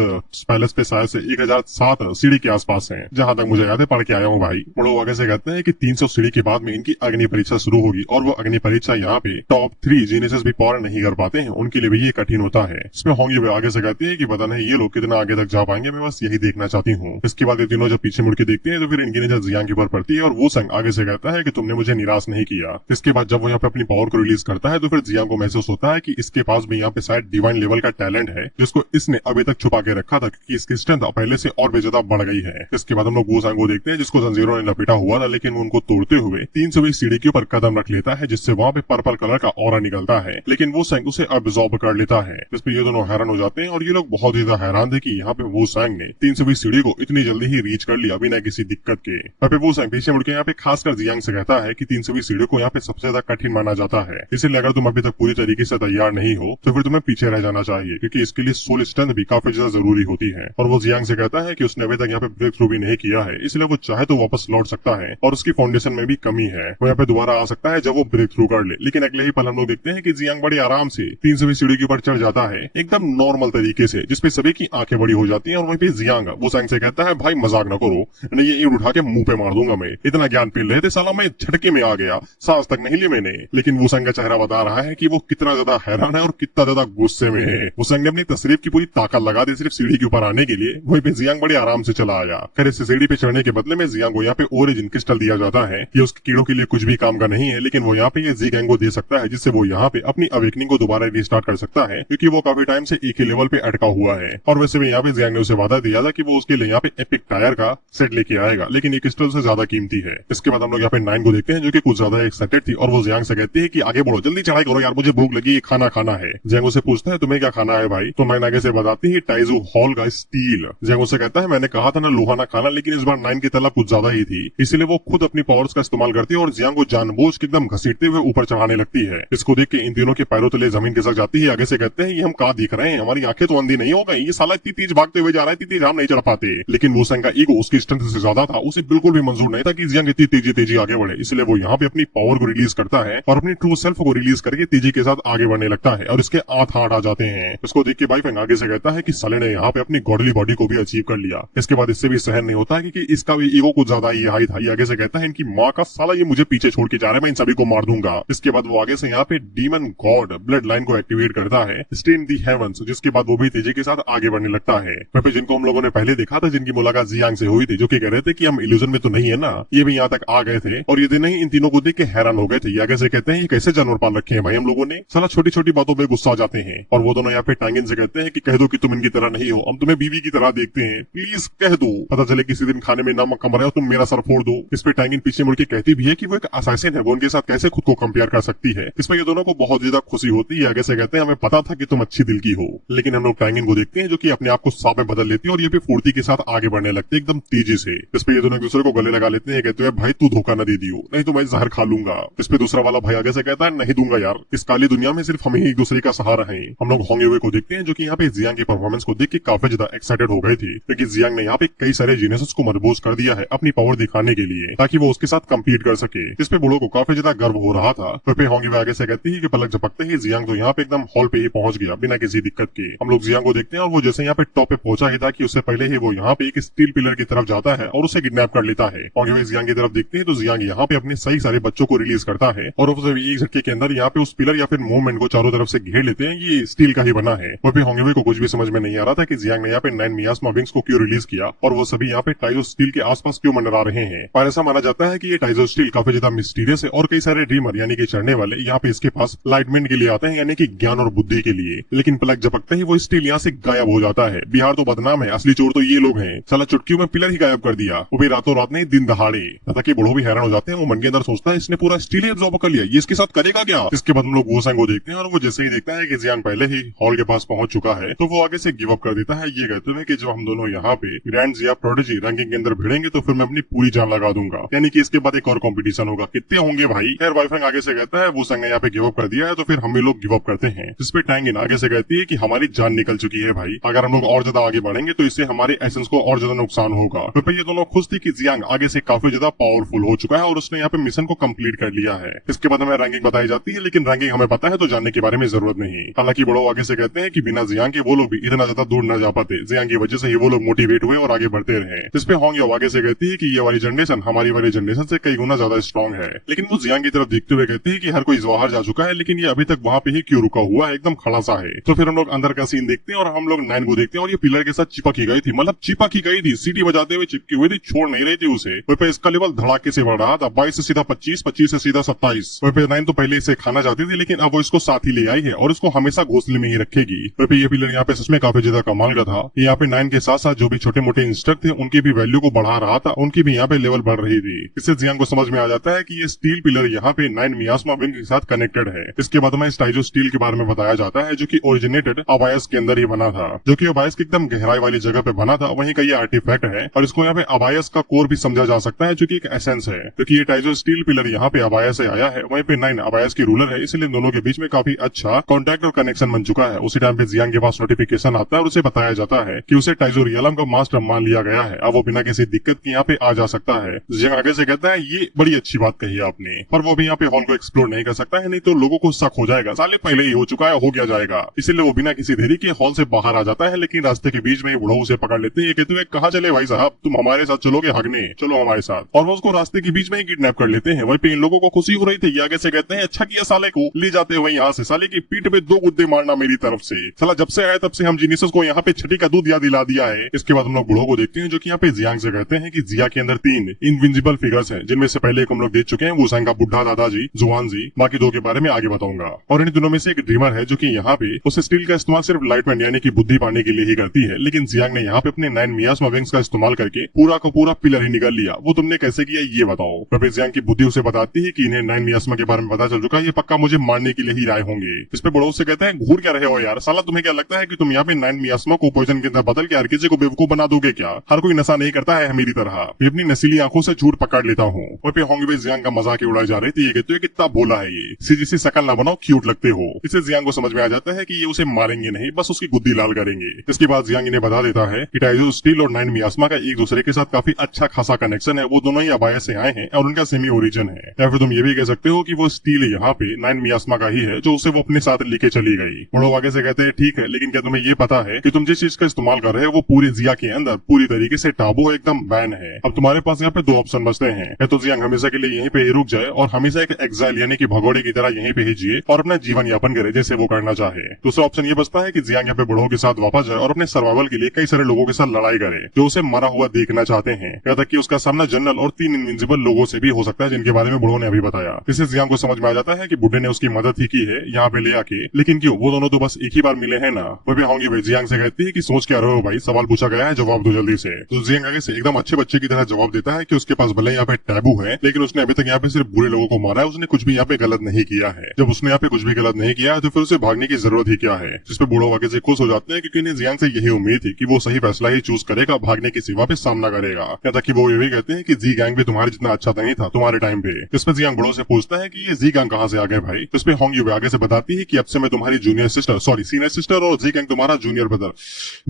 पैलेस पे शायद से 1007 सीढ़ी के आसपास है, जहाँ तक मुझे याद है पढ़ के आया हूँ भाई। बुढ़ो आगे से कहते हैं कि 300 सीढ़ी के बाद में इनकी अग्नि परीक्षा शुरू होगी और वो अग्नि परीक्षा यहाँ पे टॉप 3 जीनियसेस भी पार नहीं कर पाते हैं, उनके लिए भी ये कठिन होता है। इसमें होंगी वे आगे से कहती है कि पता नहीं ये लोग कितना आगे तक जा पाएंगे, मैं बस यही देखना चाहती हूँ। इसके बाद ये तीनों जब पीछे मुड़ के देखते हैं तो फिर इनकी नजर जियांग के ऊपर पड़ती है और वो संग आगे से कहता है कि तुमने मुझे निराश नहीं किया। इसके बाद जब वो यहाँ पे अपनी पावर को रिलीज करता है तो फिर जियांग को महसूस होता है कि इसके पास भी यहाँ पे शायद डिवाइन लेवल का टैलेंट है जिसको इसने अभी तक छुपा के रखा था, क्योंकि इसकी स्ट्रेंथ पहले से और भी ज्यादा बढ़ गई है। इसके बाद हम लोग वो संग को देखते हैं जिसको जंजीरों ने लपेटा हुआ था, लेकिन वो उनको तोड़ते हुए 300वीं सीढ़ी के ऊपर कदम रख लेता है, जिससे वहाँ पे पर्पल कलर का ऑरा निकलता है, लेकिन वो संग उसे अब्सॉर्ब कर लेता है। इस पे ये दोनों हैरान हो जाते हैं और ये लोग बहुत ज्यादा हैरान थे कि यहाँ पे वो संग ने 300वीं सीढ़ी को इतनी जल्दी ही रीच कर लिया बिना किसी दिक्कत के। फिर वो संग पीछे मुड़के यहाँ पे खासकर जियांग से कहता है कि 300वीं सीढ़ी को यहाँ पे सबसे ज्यादा कठिन माना जाता है, इसलिए अगर तुम अभी तक पूरी तरीके से तैयार नहीं हो तो फिर तुम्हें पीछे रह जाना चाहिए, क्योंकि इसके लिए सोल स्ट्रेंथ भी काफी ज्यादा जरूरी होती है। और वो जियांग से कहता है कि उसने अभी तक यहाँ पे ब्रेक थ्रू भी नहीं किया है, इसलिए वो चाहे तो वापस लौट सकता है और उसकी फाउंडेशन में भी कमी है, वो यहाँ पे दोबारा आ सकता है जब वो ब्रेक थ्रू कर ले। लेकिन अगले ही पल हम लोग देखते हैं कि जियांग बड़े आराम से 300वीं सीढ़ी के ऊपर चढ़ जाता है एकदम नॉर्मल तरीके से, जिसपे सभी की आंखें बड़ी हो जाती हैं। और वहीं पे जियांग वो संग से कहता है, भाई मजाक न करो, नहीं ये ईंट उठा के मुंह पे मार दूंगा मैं, इतना ज्ञान पी रहे थे साला, मैं झटके में आ गया, सांस तक नहीं ली मैंने। लेकिन वो संग का चेहरा बता रहा है कि वो कितना ज्यादा हैरान है और कितना ज्यादा गुस्से में है। वो संग ने अपनी तशरीफ की पूरी ताकत लगा दी सिर्फ सीढ़ी के ऊपर आने के लिए, वहीं पे जियांग बड़े आराम से चला आया। खैर इस सीढ़ी पे चढ़ने के बदले में जियांग को यहाँ पे ओरिजिन क्रिस्टल दिया जाता है, ये उसके कीड़ों के लिए कुछ भी काम का नहीं है, लेकिन वो यहाँ पे ये ज़िगैंग को दे सकता है, जिससे वो यहाँ पे अपनी अवेकनिंग को दोबारा रिस्टार्ट कर सकता है, क्योंकि वो काफी टाइम से एक ही लेवल पे अटका हुआ है। और वैसे भी यहाँ पे जियांग ने उसे वादा दिया था कि वो उसके लिए यहाँ पे एपिक टायर का सेट लेके आएगा, लेकिन ये क्रिस्टल से ज्यादा कीमती है। इसके बाद हम लोग यहाँ पे 9 को देखते हैं जो कि कुछ ज्यादा एक्साइटेड थी और वो जियांग से कहती है कि आगे बढ़ो, जल्दी चढ़ाई करो यार, मुझे भूख लगी, खाना खाना है। जियांग उसे पूछता है तुम्हें क्या खाना है भाई, तो 9 आगे से बताती है टाइजू हॉल का स्टील। जियांग उसे कहता है मैंने कहा था ना लोहा ना खाना, लेकिन इस बार 9 की तलब कुछ ज्यादा ही थी, इसलिए वो खुद अपनी पावर्स का इस्तेमाल करती है और जियांग को जानबूझ के एकदम घसीटते हुए ऊपर चढ़ाने लगती है। इसको देख के इन तीनों के पैरों तले जमीन खिसक जाती है। आगे से कहते हैं ये हम कहाँ दिख रहे हैं, हमारी आंखें तो अंधी नहीं हो गई, ये साला इतनी तेज भागते हुए जा रहा है, इतनी तेज हम नहीं चढ़ पाते। लेकिन वो संग का ईगो उसकी स्ट्रेंथ से ज्यादा था, उसे बिल्कुल भी मंजूर नहीं था कि जियांग इतनी तेजी आगे बढ़े, इसलिए वो यहाँ पे अपनी पावर को रिलीज करता है और अपनी ट्रू सेल्फ को रिलीज करके तेजी के साथ आगे बढ़ने लगता है और इसके हाथ आ जाते हैं। इसको देख के बाइफेंग आगे से कहता है कि साले ने यहाँ पे अपनी गॉडली बॉडी को भी अचीव कर लिया। इसके बाद इससे भी सहन नहीं होता है कि इसका भी ईगो कुछ ज्यादा ही हाई था। ये आगे से कहता है इनकी माँ का साला ये मुझे पीछे छोड़ के जा रहा है, मैं इन सभी को मार दूंगा। इसके बाद वो आगे से यहाँ पे डीमन गॉड ब्लड लाइन को एक्टिवेट करता है स्टे इन दी हेवंस, जिसके बाद वो भी तेजी के साथ आगे बढ़ने लगता है। वहाँ पे जिनको हम लोगों ने पहले देखा था, जिनकी मुलाकात जियांग से हुई थी, जो कि कह रहे थे कि हम इल्यूजन में तो नहीं है ना, ये भी यहाँ तक आ गए थे और ये दिन ही इन तीनों को देख के हैरान हो गए थे। आगे से कहते हैं ये कैसे जानवर पाल रखे हैं भाई हम लोगों ने, साला छोटी छोटी बातों पे गुस्सा आ जाते हैं। और वो दोनों यहाँ पे टांगिन से कहते हैं कि कह दो कि तुम इनकी तरह नहीं हो, हम तुम्हें बीवी की तरह देखते हैं, प्लीज कह दो, पता चले किसी दिन खाने में नमक कम रहे हो तुम मेरा सर फोड़ दो। इस पे टांगिन पीछे मुड़ के कहती भी है कि वो एक असैसिन है, वो उनके साथ कैसे खुद को कंपेयर कर सकती है। इसमें ये दोनों को बहुत ज्यादा खुशी होती है। आगे से कहते हैं हमें पता था कि तुम अच्छी दिल की हो, लेकिन हम लोग टांगिन को देखते हैं जो कि अपने आप को सांप में बदल लेती है और ये भी फुर्ती के साथ आगे बढ़ने लगती है एकदम तेजी से। इस पे ये दोनों एक दूसरे को गले लगा लेते हैं, कहते हैं भाई तू धोखा न दे दियो, नहीं तो मैं जहर खा लूंगा। इस पे दूसरा वाला भाई आगे से कहता है नहीं दूंगा यार, इस काली दुनिया में सिर्फ हम ही एक दूसरे का सहारा है। हम लोग होंगे हुए को देखते हैं जो कि यहाँ पे जियांग की परफॉर्मेंस को देख के काफी ज्यादा एक्साइटेड हो गए थे, क्योंकि जियांग ने यहाँ पे कई सारे जीनियस को मजबूत कर दिया है अपनी पावर दिखाने के लिए, ताकि वो उसके साथ कम्पीट कर सके। इस पे बूढ़ों को काफी ज्यादा गर्व हो रहा था। तो पे होंगे हुए आगे से कहती है कि पलक झपकते ही जियांग तो यहाँ पे एकदम हॉल पे ही पहुंच गया बिना किसी दिक्कत के। हम लोग जियांग को देखते हैं और वो जैसे यहाँ पे टॉप पे पहुंचा ही था कि उससे पहले ही वो यहाँ पे एक स्टील पिलर की तरफ जाता है और उसे किडनैप कर लेता है। और हुए जियांग की तरफ देखते हैं तो जियांग यहाँ पे अपने सही सारे बच्चों को रिलीज करता है और एक झटके के अंदर यहाँ पे उस पिलर या फिर मूवमेंट को चारों तरफ से घेर लेते हैं। ये स्टील का ही बना है। वहाँ पे होंगे हुए को कुछ भी समझ में नहीं आ रहा था कि जियांग ने यहाँ पे 9 मियास्मा विंग्स को क्यों रिलीज किया और वो सभी यहाँ पे टाइजो स्टील के आसपास क्यों मंडरा रहे हैं। और ऐसा माना जाता है कि ये टाइजो स्टील काफी ज्यादा मिस्टीरियस है और कई सारे ड्रीमर यानी कि चढ़ने वाले यहाँ पे इसके पास लाइटमेंट के लिए आते हैं, यानी कि ज्ञान और बुद्धि के लिए। लेकिन पलक झपकते ही वो स्टील यहाँ से गायब हो जाता है। बिहार तो बदनाम है, असली चोर तो ये लोग हैं। साला चुटकियों में पिलर ही गायब कर दिया, वो भी रातों रात नहीं दिन दहाड़े। ताकि बूढ़ो भी हैरान हो जाते हैं। वो मन के अंदर सोचता है इसने पूरा स्टील ही एब्जॉर्ब कर लिया, ये इसके साथ करेगा क्या। इसके बाद हम लोग वो संग को देखते हैं और वो जैसे ही देखता है कि जियांग पहले ही हॉल के पास पहुंच चुका है तो वो आगे से गिव अप कर देता है, ये कहते हुए कि जब हम दोनों यहाँ पे ग्रैंड जिया प्रोडिजी रैंकिंग के अंदर भिड़ेंगे तो फिर मैं अपनी पूरी जान लगा दूंगा। यानी कि इसके बाद एक और कंपटीशन होगा, कितने होंगे भाई। खैर बॉयफ्रेंड आगे से कहता है वो संग ने यहाँ पे गिव अप कर दिया है तो फिर हम भी लोग गिव अप करते हैं। जिस पे टांगिन आगे से कहती है कि हमारी जान निकल चुकी है भाई, अगर हम लोग और ज्यादा आगे बढ़ेंगे तो इससे हमारे एसेंस को और ज्यादा नुकसान होगा। तो ये दोनों खुश थी कि जियांग आगे से काफी ज्यादा पावरफुल हो चुका है और उसने यहाँ पे मिशन को कंप्लीट कर लिया है। इसके बाद हमें रैंकिंग बताई जाती है, लेकिन रैंकिंग हमें पता है तो जानने के बारे में जरूरत नहीं। हालांकि बड़ो आगे से कहते हैं कि बिना जियांग के वो लोग भी इतना ज्यादा दूर न जा पाते, जियांग की वजह से ही वो लोग मोटिवेट हुए और आगे बढ़ते रहे। इस पे होंगे आगे से कहती है कि ये वाली जनरेशन हमारी वाली जनरेशन से कई गुना ज्यादा स्ट्रॉन्ग है। लेकिन वो जियांग की तरफ देखते हुए कहती है कि हर कोई जवाहर जा चुका है, लेकिन ये अभी तक वहाँ पे ही क्यों रुका हुआ है, एकदम खड़ा सा है। तो फिर हम लोग अंदर का सीन देखते हैं और हम लोग 9 को देखते हैं और ये पिलर के साथ चिपक ही गई थी, मतलब चिपक ही गई थी, सीटी बजाते हुए चिपकी हुई थी, छोड़ नहीं रही थी उसे। वहीं पे इसका लेवल धड़ाके से बढ़ रहा था, 22 से सीधा 25, 25 से सीधा 27। वहीं पे 9 तो पहले इसे खाना चाहती थी, लेकिन अब वो इसको साथ ही ले आई है और इसको हमेशा घोंसले में ही रखेगी। वहीं पे ये पिलर यहाँ पे सच में काफी ज्यादा कमाल का था। यहाँ पे 9 के साथ साथ जो भी छोटे मोटे इंस्ट्रक्ट थे उनकी भी वैल्यू को बढ़ा रहा था, उनकी भी यहाँ पे लेवल बढ़ रही थी। इससे जियांग को समझ में आ जाता है कि ये स्टील पिलर यहाँ पे 9 मियास्मा विंग के साथ कनेक्टेड है। इसके बाद हमें टाइजो स्टील के बारे में बताया जाता है जो कि ओरिजिनेटेड अबायस के अंदर ही बना था, जो कि अबायस की एकदम गहराई वाली जगह पे बना था। वहीं का ये आर्टिफैक्ट है और इसको यहाँ पे अबायस का कोर भी समझा जा सकता है, जो कि एक एसेंस है, क्योंकि ये टाइजो स्टील पिलर यहाँ पे अबायस से आया है। वहीं पे 9 अबायस की रूलर है, इसलिए दोनों के बीच में काफी अच्छा कॉन्टैक्ट और कनेक्शन बन चुका है। उसी टाइम पे जियांग के पास नोटिफिकेशन आता है और उसे बताया जाता है कि उसे टाइजो रियलम का मास्टर मान लिया गया है, अब वो बिना किसी दिक्कत के यहाँ पे आ जा सकता है। जियांग आगे से कहता है ये बड़ी अच्छी बात कही आपने, पर वो भी यहाँ पे हॉल को एक्सप्लोर नहीं कर सकता है, नहीं तो लोगों को शक हो जाएगा, साले पहले ही हो चुका है, हो गया जाएगा। इसलिए वो बिना किसी देरी के हॉल से बाहर आ जाता है, लेकिन रास्ते के बीच में बुढ़ो उसे पकड़ लेते हैं। ये कहते हैं कहाँ चले भाई साहब, तुम हमारे साथ चलोगे हगने, चलो हमारे साथ। और वो उसको रास्ते के बीच में ही किडनैप कर लेते हैं। वहीं पे इन लोगों को खुशी हो रही थी, आगे से कहते हैं अच्छा किया साले को ले जाते हुए यहाँ से, साले की पीठ पे 2 गुद्दे मारना मेरी तरफ से, साला जब से आया तब से हम जीनियस को यहाँ पे छठी का दूध याद दिला दिया है। इसके बाद हम लोग बुढ़ो को देखते हैं जो कि यहाँ पे जियांग से कहते हैं कि जिया के अंदर 3 इनविजिबल फिगर्स हैं, जिनमें से पहले एक हम लोग देख चुके हैं, वो संग का बुढ़ा दादाजी जुआन जी, बाकी 2 के बारे में आगे बताऊंगा। और इन दोनों में से एक ड्रीमर है जो कि यहाँ पे उस स्टील का इस्तेमाल सिर्फ लाइटमेंट यानी कि बुद्धि पाने के लिए ही करती है, लेकिन जियांग ने यहाँ पे अपने 9 मियास्मा विंग्स का इस्तेमाल करके पूरा का पूरा पिलर ही निकाल लिया। वो तुमने कैसे किया ये बताओ। फिर जियांग की बुद्धि उसे बताती है कि इन्हें 9 मियास्मा के बारे में पता चल चुका है, ये पक्का मुझे मारने के लिए ही आए होंगे। इस पे बड़ों से कहते हैं घूर क्या रहे हो यार, साला तुम्हें क्या लगता है कि तुम यहाँ पे 9 मियास्मा को पॉइजन के अंदर बदल के हर किसी को बेवकूफ बना दोगे क्या। हर कोई नशा नहीं करता है मेरी तरह, मैं अपनी नशीली आंखों से झूठ पकड़ लेता हूँ। वहीं पे होंगे जियांग का मजाक उड़ाई जा रही थी, ये कहते हैं कितना भोला है ये, सीधी सी शकल ना बनाओ, क्यूट लगते हो। इससे जियांग को समझ में आ जाता है कि ये उसे मारेंगे नहीं, बस उसकी गुद्दी लाल करेंगे। इसके बाद जियांग इन्हें बता देता है कि टाइजो स्टील और 9 मियास्मा का एक दूसरे के साथ काफी अच्छा खासा कनेक्शन है, वो दोनों ही अबाया से आए हैं और उनका सेमी ओरिजिन है। या फिर तुम ये भी कह सकते हो कि वो स्टील यहाँ पे 9 मियास्मा का ही है जो उसे वो अपने साथ लेके चली गई। और लोग आगे से कहते हैं ठीक है, लेकिन क्या तुम्हें ये पता है कि तुम जिस चीज का इस्तेमाल कर रहे हो वो पूरी जिया के अंदर पूरी तरीके से टाबू एकदम बैन है। अब तुम्हारे पास यहाँ पे 2 ऑप्शन बचते हैं, या तो जियांग हमेशा के लिए यहीं पे ही रुक जाए और हमेशा एक एग्जाइल यानी कि भगोड़े की तरह यहीं पे ही जिए, लिए और अपना जीवन यापन करे जैसे वो करना चाहे। दूसरा ऑप्शन ये बचता है कि जियांग यहाँ पे बुढ़ो के साथ वापस जाए और अपने सर्वाइवल के लिए कई सारे लोगों के साथ लड़ाई करे जो उसे मरा हुआ देखना चाहते हैं। यहाँ तक कि उसका सामना जनरल और 3 इनविंसिबल लोगों से भी हो सकता है जिनके बारे में बुढ़ो ने अभी बताया। इससे जियांग को समझ में आ जाता है कि बुढ़े ने उसकी मदद ही की है यहाँ पे ले आके, लेकिन क्यों, वो दोनों तो बस एक ही बार मिले हैं ना। वह भी होंगी भाई जियांग से कहती है कि सोच क्या रहे हो भाई, सवाल पूछा गया है, जवाब दो जल्दी से। तो जियांग आगे से एकदम अच्छे बच्चे की तरह जवाब देता है कि उसके पास भले यहाँ पे टैबू है लेकिन उसने अभी तक यहाँ पे सिर्फ बुरे लोगों को मारा है, उसने कुछ भी यहाँ पे गलत नहीं किया है। जब उसने यहाँ पे कुछ भी गलत नहीं किया तो फिर उसे भागने की जरूरत ही क्या है। जिसपे बूढ़ो आगे से खुश हो जाते हैं क्योंकि इन्हें जियांग से यही उम्मीद थी कि वो सही फैसला ही चूज करेगा, भागने की सिवा पे सामना करेगा। यहाँ तक कि वो ये भी कहते हैं कि जी गैंग भी तुम्हारे जितना अच्छा नहीं था तुम्हारे टाइम पे। इसमें जियांग बूढ़ो से पूछता है कि ये जी गैंग कहाँ से आ गए भाई। इस पे होंग यूबे आगे से बताती है कि अब से मैं तुम्हारी junior sister sorry senior sister और जी गैंग तुम्हारा जूनियर ब्रदर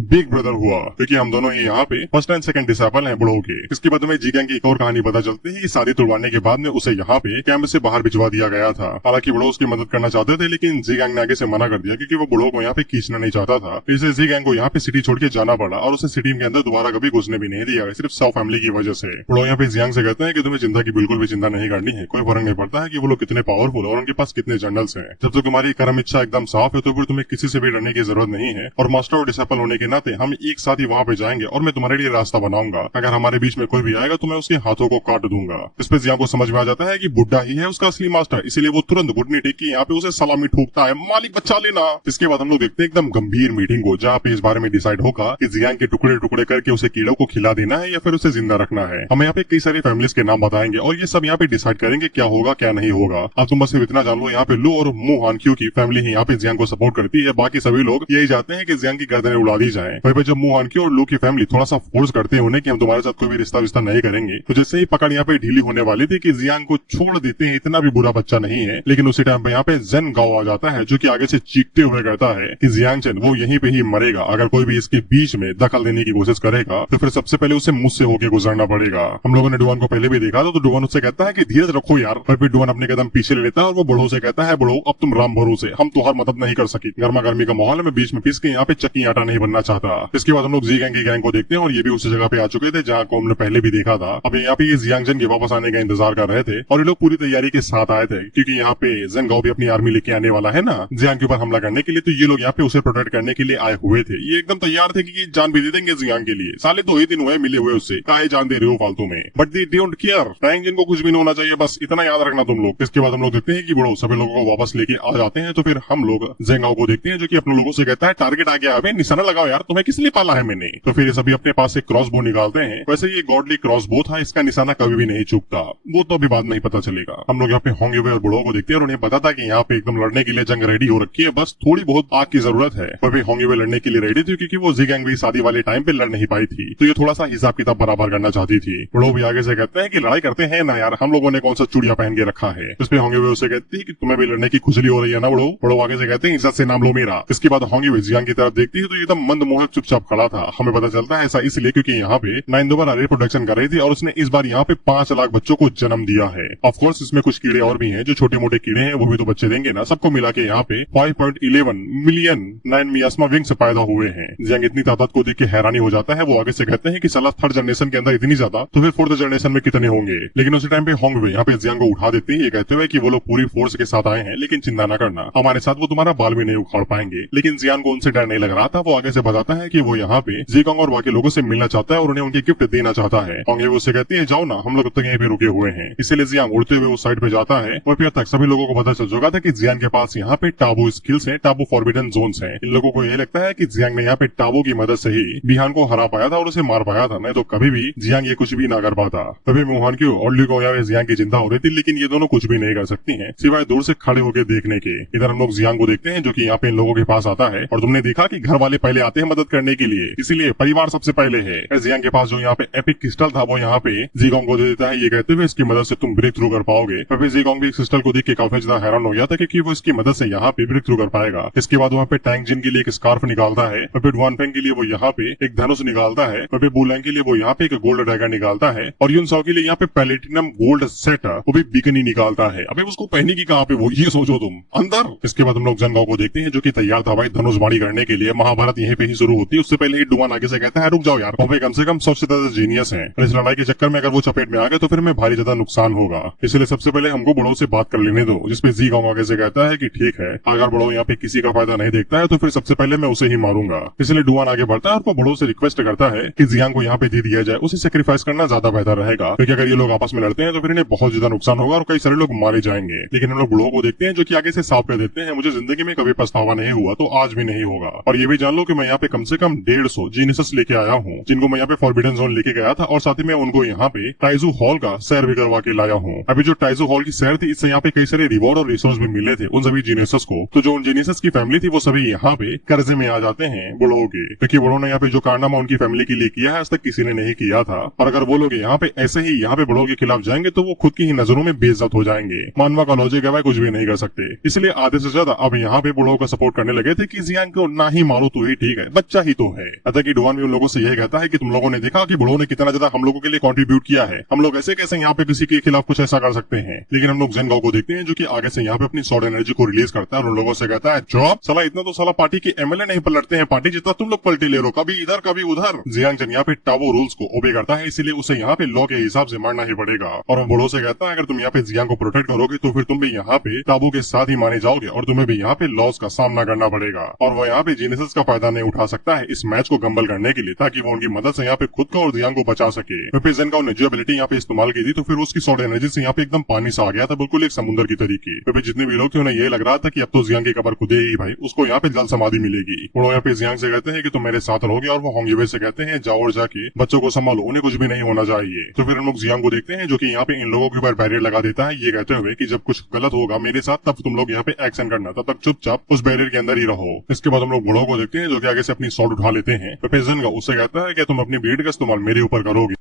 बिग ब्रदर हुआ, क्योंकि हम दोनों ही यहाँ पे फर्स्ट एंड सेकंड डिसाइपल हैं बूढ़ो के। इसके बाद में जी गैंग की एक और कहानी पता चलती है कि शादी तुड़वाने के बाद में उसे यहाँ पे कैंप से बाहर भिजवा दिया गया था। हालांकि बूढ़ो उसकी मदद करना चाहते थे लेकिन जी गैंग ने आगे से मना कर दिया क्योंकि वो बूढ़ो को यहाँ पे खींचना नहीं चाहता था। इसलिए जी गैंग को यहाँ पे सिटी छोड़ के जाना पड़ा और उसे सिटी के अंदर दोबारा कभी घुसने भी नहीं दिया, सिर्फ सौ फैमिली की वजह से। बूढ़ो यहाँ पे जियांग से कहते हैं कि तुम्हें चिंता की बिल्कुल भी चिंता नहीं करनी है, कोई फर्क नहीं पड़ता है कि वो लोग कितने पावरफुल और उनके पास कितने जनरल्स हैं। जब तक तुम्हारी कर्म इच्छा एकदम साफ है तो फिर तुम्हें किसी से भी डरने की जरूरत नहीं है और मास्टर और डिसाइपल होने के नाते हम एक साथ ही वहाँ पे जाएंगे और मैं तुम्हारे लिए रास्ता बनाऊंगा। अगर हमारे बीच में कोई भी आएगा तो मैं उसके हाथों को काट दूंगा। इस पे जियांग को समझ में आ जाता है कि बुड्ढा ही है उसका असली मास्टर, इसीलिए वो तुरंत घुटने टेक के यहाँ पे उसे सलामी ठोकता है, मालिक बचा लेना। इसके बाद हम लोग देखते हैं एकदम गंभीर मीटिंग को जहाँ पे इस बारे में डिसाइड होगा कि जियांग के टुकड़े टुकड़े करके उसे कीड़ों को खिला देना है या फिर उसे जिंदा रखना है। हमें यहाँ पे कई सारी फैमिलीज के नाम बताएंगे और ये सब यहाँ पे डिसाइड करेंगे क्या होगा क्या नहीं होगा। अब तुम बस इतना जान लो यहाँ पे लू और मू हानक्यू की फैमिली ही यहाँ पे जियांग को सपोर्ट करती है, बाकी सभी लोग यही चाहते हैं कि जियांग की गर्दनें उड़ा दी जाए। वहीं पे जब मू हानक्यू और लू की फैमिली थोड़ा सा फोर्स करते हैं उन्हें कि हम तुम्हारे साथ कोई भी रिश्ता विस्ता नहीं करेंगे, तो जैसे ही पकड़ यहाँ पे ढीली होने वाली थी कि जियांग को छोड़ देते हैं, इतना भी बुरा बच्चा नहीं है, लेकिन उसी टाइम पे यहाँ पे जेन गाओ आ जाता है जो कि आगे से चीखते हुए कहता है कि जियांग चेन वो यहीं पे ही मरेगा, अगर कोई भी इसके बीच में दखल देने की कोशिश करेगा तो फिर सबसे पहले उसे मुझसे होके गुजरना पड़ेगा। हम लोगों ने डुआन को पहले भी देखा था तो डुआन उससे कहता है कि धीरज रखो यार, पर फिर डुआन अपने कदम पीछे ले लेता है और वो बड़ों से कहता है बड़ो अब तुम राम भरोसे, हम तुहार मदद नहीं कर सकी। गर्मा गर्मी का माहौल में बीच में पीस के यहाँ पे चक्की आटा नहीं बनना चाहता। इसके बाद हम लोग जी गैंग की गैंग को देखते हैं और ये भी उसी जगह पे आ चुके थे जहाँ को हमने पहले भी देखा था। अब यहाँ पे ये जियांग जेन के वापस आने का इंतजार कर रहे थे और ये लोग पूरी तैयारी के साथ आए थे क्योंकि यहाँ पे जेन गाओ भी अपनी आर्मी लेके आने वाला है ना जियांग के ऊपर हमला करने के लिए, तो ये लोग यहाँ पे उसे प्रोटेक्ट करने के लिए आए हुए थे। ये एकदम तैयार थे कि जान भी दे देंगे जियांग के लिए, साले 2 ही दिन हुए मिले हुए उससे, काहे जान दे रहे हो फालतू में, but they don't care. Tang जिनको कुछ भी नहीं होना चाहिए, बस इतना याद रखना तुम लोग। इसके बाद हम लोग देखते हैं कि बड़ो सभी लोगों को वापस लेके आ जाते हैं, तो फिर हम लोग जेंगाओ को देखते हैं जो कि अपने लोगों से कहता है टारगेट आ गया, अबे निशाना लगाओ यार, तुम्हें किस लिए पाला है मैंने। तो फिर ये सभी अपने पास से क्रॉस बो निकालते हैं। वैसे ये गॉडली क्रॉस बो था, इसका निशाना कभी भी नहीं चूकता, वो तो अभी बाद में ही पता चलेगा। हम लोग यहाँ पे होंगे और बड़ो को देखते हैं और उन्हें पता था कि यहाँ पे एकदम लड़ने के लिए जंग रेडी हो रखी है, बस थोड़ी बहुत आग की जरूरत है। और भी होंगे लड़ने के लिए रेडी थी क्योंकि वो जी गैंग भी शादी वाले टाइम पे लड़ नहीं पाई थी, तो ये थोड़ा सा हिसाब किताब बराबर करना चाहती थी। बड़ो भी आगे से कहते हैं कि लड़ाई करते हैं ना यार, हम लोगों ने कौन सा चूड़िया पहन के रखा है। इस पे होंगे उसे कहती है कि तुम्हें भी लड़ने की खुजली हो रही है ना बड़ो। बड़ो आगे से कहते हैं इज्जत से नाम लो मेरा। इसके बाद होंगे जियांग की तरफ देखती है तो एकदम मंद मोहक चुपचाप खड़ा था। हमें पता चलता है ऐसा इसलिए क्योंकि यहाँ पे 9 दोबारा रिप्रोडक्शन कर रही थी और उसने इस बार यहाँ पे 5 लाख बच्चों को जन्म दिया है। ऑफ कोर्स इसमें कुछ कीड़े और भी हैं जो छोटे मोटे कीड़े हैं, वो भी तो बच्चे देंगे ना। सबको मिला के यहाँ पे 5.11 मिलियन 9 मियास्मा विंग से पैदा हुए हैं। जियांग इतनी तादाद को देख के हैरानी हो जाता है। वो आगे से कहते हैं कि साला 3rd जनरेशन के अंदर इतनी ज्यादा तो फिर 4th जनरेशन में कितने होंगे। लेकिन उसी टाइम पे होंगे यहाँ पे जियांग को उठा देते हैं, ये कहते हुए कि वो लोग पूरी फोर्स के साथ आए हैं, लेकिन चिंता न करना, हमारे साथ वो तुम्हारा बाल भी नहीं उखाड़ पाएंगे। लेकिन जियांग को उनसे डर नहीं लग रहा था। वो आगे से बताता है कि वो यहाँ पे जीकोंग और बाकी लोगों से मिलना चाहता है और उन्हें उनकी गिफ्ट देना चाहता है। होंगे उससे कहती है जाओ ना, हम लोग तक यहीं पे रुके हुए हैं। इसीलिए जियांग उड़ते हुए उस साइड पे जाता है और फिर तक सभी लोगों को पता चल चुका था कि जियांग के पास यहाँ पे टाबू स्किल्स है, टाबू फॉरबिडन जोन्स हैं। इन लोगों को यह लगता है कि जियांग ने यहाँ पे टाबू की मदद से ही बिहान को हरा पाया था और उसे मार पाया था, नहीं तो कभी भी जियांग ये कुछ भी ना कर पाता। तभी मुहान क्यों और ल्यूको जियांग की चिंता हो रही थी, लेकिन ये दोनों कुछ भी नहीं कर सकती हैं सिवाय दूर से खड़े होकर देखने के। इधर हम लोग जियांग को देखते हैं जो कि यहाँ पे इन लोगों के पास आता है और तुमने देखा कि घर वाले पहले आते हैं मदद करने के लिए, इसीलिए परिवार सबसे पहले है। जियांग के पास जो यहाँ पे एपिक क्रिस्टल था वो यहाँ पे जीकोंग को दे देता है, ये कहते हुए इसकी मदद से तुम ब्रेक थ्रू कर पाओगे। फिर जीकोंग भी क्रिस्टल को देख के काफी ज्यादा हैरान हो गया था क्योंकि वो इसकी मदद से यहाँ पे ब्रेक थ्रू कर पाएगा। इसके बाद वहाँ पे टैंग जिन के लिए एक स्कार्फ निकालता है, फिर डुआनफेंग के लिए वो यहाँ पे एक धनुष निकालता है, फिर बुलैंग के लिए वो यहाँ पे एक गोल्ड डैगर निकालता है और यून साओ के लिए यहाँ पे प्लेटिनम गोल्ड सेट वो भी बिकनी निकालता है। अबे उसको पहने की कहाँ पे वो, ये सोचो तुम अंदर। इसके बाद हम लोग जन गांव को देखते हैं जो कि तैयार था भाई धनुषबाणी करने के लिए। महाभारत यहीं पे ही शुरू होती है, उससे पहले ही डुआन आगे से कहता है रुक जाओ यार, कम से कम 100 से ज्यादा जीनियस हैं, इस लड़ाई के चक्कर में अगर वो चपेट में आ गए तो फिर हमें भारी ज्यादा नुकसान होगा, इसलिए सबसे पहले हमको बड़ों से बात कर लेने दो। जिसपे जी जियांग आगे से कहता है कि ठीक है, अगर बड़ो यहाँ पे किसी का फायदा नहीं देखता है तो फिर सबसे पहले मैं उसे ही मारूंगा। इसलिए डुआन आगे बढ़ता है और वो बड़ो से रिक्वेस्ट करता है कि जियांग को यहाँ पे दे दिया जाए, उसे सेक्रीफाइस करना ज्यादा बेहतर रहेगा, क्योंकि अगर ये लोग आपस में लड़ते हैं तो फिर इन्हें बहुत ज्यादा नुकसान होगा और कई सारे लोग मारे जाएंगे। लेकिन हम लोग बड़ो को देखते हैं जो कि आगे से साफ कर देते हैं, मुझे जिंदगी में कभी पछतावा नहीं हुआ तो आज भी नहीं होगा, और ये भी जान लो कि मैं यहाँ पे कम से कम 150 जीनियस लेके आया हूँ, जिनको मैं यहाँ पे फॉरबिडन जोन लेके गया था, और साथ ही मैं उनको यहाँ पे टाइजू हॉल का सैर भी करवा के लाया हूँ। अभी जो टाइजू हॉल की सैर थी, इससे यहाँ पे कई सारे रिवॉर्ड और रिसोर्स भी मिले थे उन सभी जीनियस को। तो जो उन जीनियस की फैमिली थी वो सभी यहाँ पे कर्जे में आ जाते हैं बुढ़ो के, क्योंकि बुढ़ो ने यहाँ पे जो कारनामा उनकी फैमिली के लिए किया है आज तक किसी ने नहीं किया था। और अगर वो लोग यहाँ पे ऐसे ही यहाँ पे बुढ़ो के खिलाफ जाएंगे तो वो खुद की ही नजरों में बेइज्जत हो जाएंगे। मानवा का लॉजिक है, कुछ भी नहीं कर सकते। इसलिए आधे से ज्यादा अब यहाँ पे बुढ़ो का सपोर्ट करने लगे थे कि जियांग को ना ही मारो तो ही ठीक है, बच्चा ही तो है। अतः की डुआन भी उन लोगों से यही कहता है कि तुम लोगों ने देखा कि बुढ़ो ने कितना ज्यादा हम लोगों के लिए कंट्रीब्यूट किया है, हम लोग ऐसे कैसे यहाँ पे किसी के खिलाफ कुछ ऐसा कर सकते हैं। लेकिन हम लोग जेनगाओ को देखते हैं जो कि आगे से यहाँ पे अपनी सॉर्ड एनर्जी को रिलीज करता है और उन लोगों से कहता है, जॉब साला इतना तो साला पार्टी के एमएलए नहीं पलटते हैं, पार्टी जितना तुम लोग पलटी ले रहे हो, कभी इधर कभी उधर। जियांग जन यहाँ पे टाबू रूल्स को ओबे करता है, इसीलिए उसे यहाँ पे लॉ के हिसाब से मारना ही पड़ेगा। और वो बड़ों से कहता है अगर तुम यहाँ पे जियांग को प्रोटेक्ट करोगे तो फिर तुम भी यहाँ पे टाबू के साथ ही माने जाओगे और तुम्हें भी यहाँ पे लॉस का सामना करना पड़ेगा। और वो यहाँ पे जीनियस का फायदा नहीं उठा सकता है इस मैच को गंबल करने के लिए, ताकि वो उनकी मदद से यहाँ पे खुद को और जियांग को बचा सके। फिर जेन का उन्हें जो एबिलिटी यहाँ पे इस्तेमाल की थी तो फिर उसकी सॉर्ड एनर्जी से यहाँ पे एकदम पानी सा आ गया था, बिल्कुल एक समुद्र की तरीके। फिर जितने भी लोग थे उन्हें ये लग रहा था कि अब तो जियांग की कबर खुदे ही भाई, उसको यहाँ पे जल समाधि मिलेगी। वो यहाँ पे जियांग से कहते हैं कि तुम मेरे साथ रहोगे, और वो होंगयुए से कहते हैं जाओ और जाके बच्चों को संभालो, उन्हें कुछ भी नहीं होना चाहिए। तो फिर हम लोग जियांग को देखते हैं जो कि यहाँ पे इन लोगों के ऊपर बैरियर लगा देता है, ये कहते हुए कि जब कुछ गलत होगा मेरे साथ तब तुम लोग यहाँ पे एक्शन करना, तब तक चुपचाप उस बैरियर के अंदर ही रहो। इसके बाद हम लोग बड़ों को देखते हैं जो कि आगे से अपनी सॉर्ड उठा लेते हैं। फिर जियांग उससे कहता है कि तुम अपनी ब्लेड का इस्तेमाल मेरे ऊपर करोगे।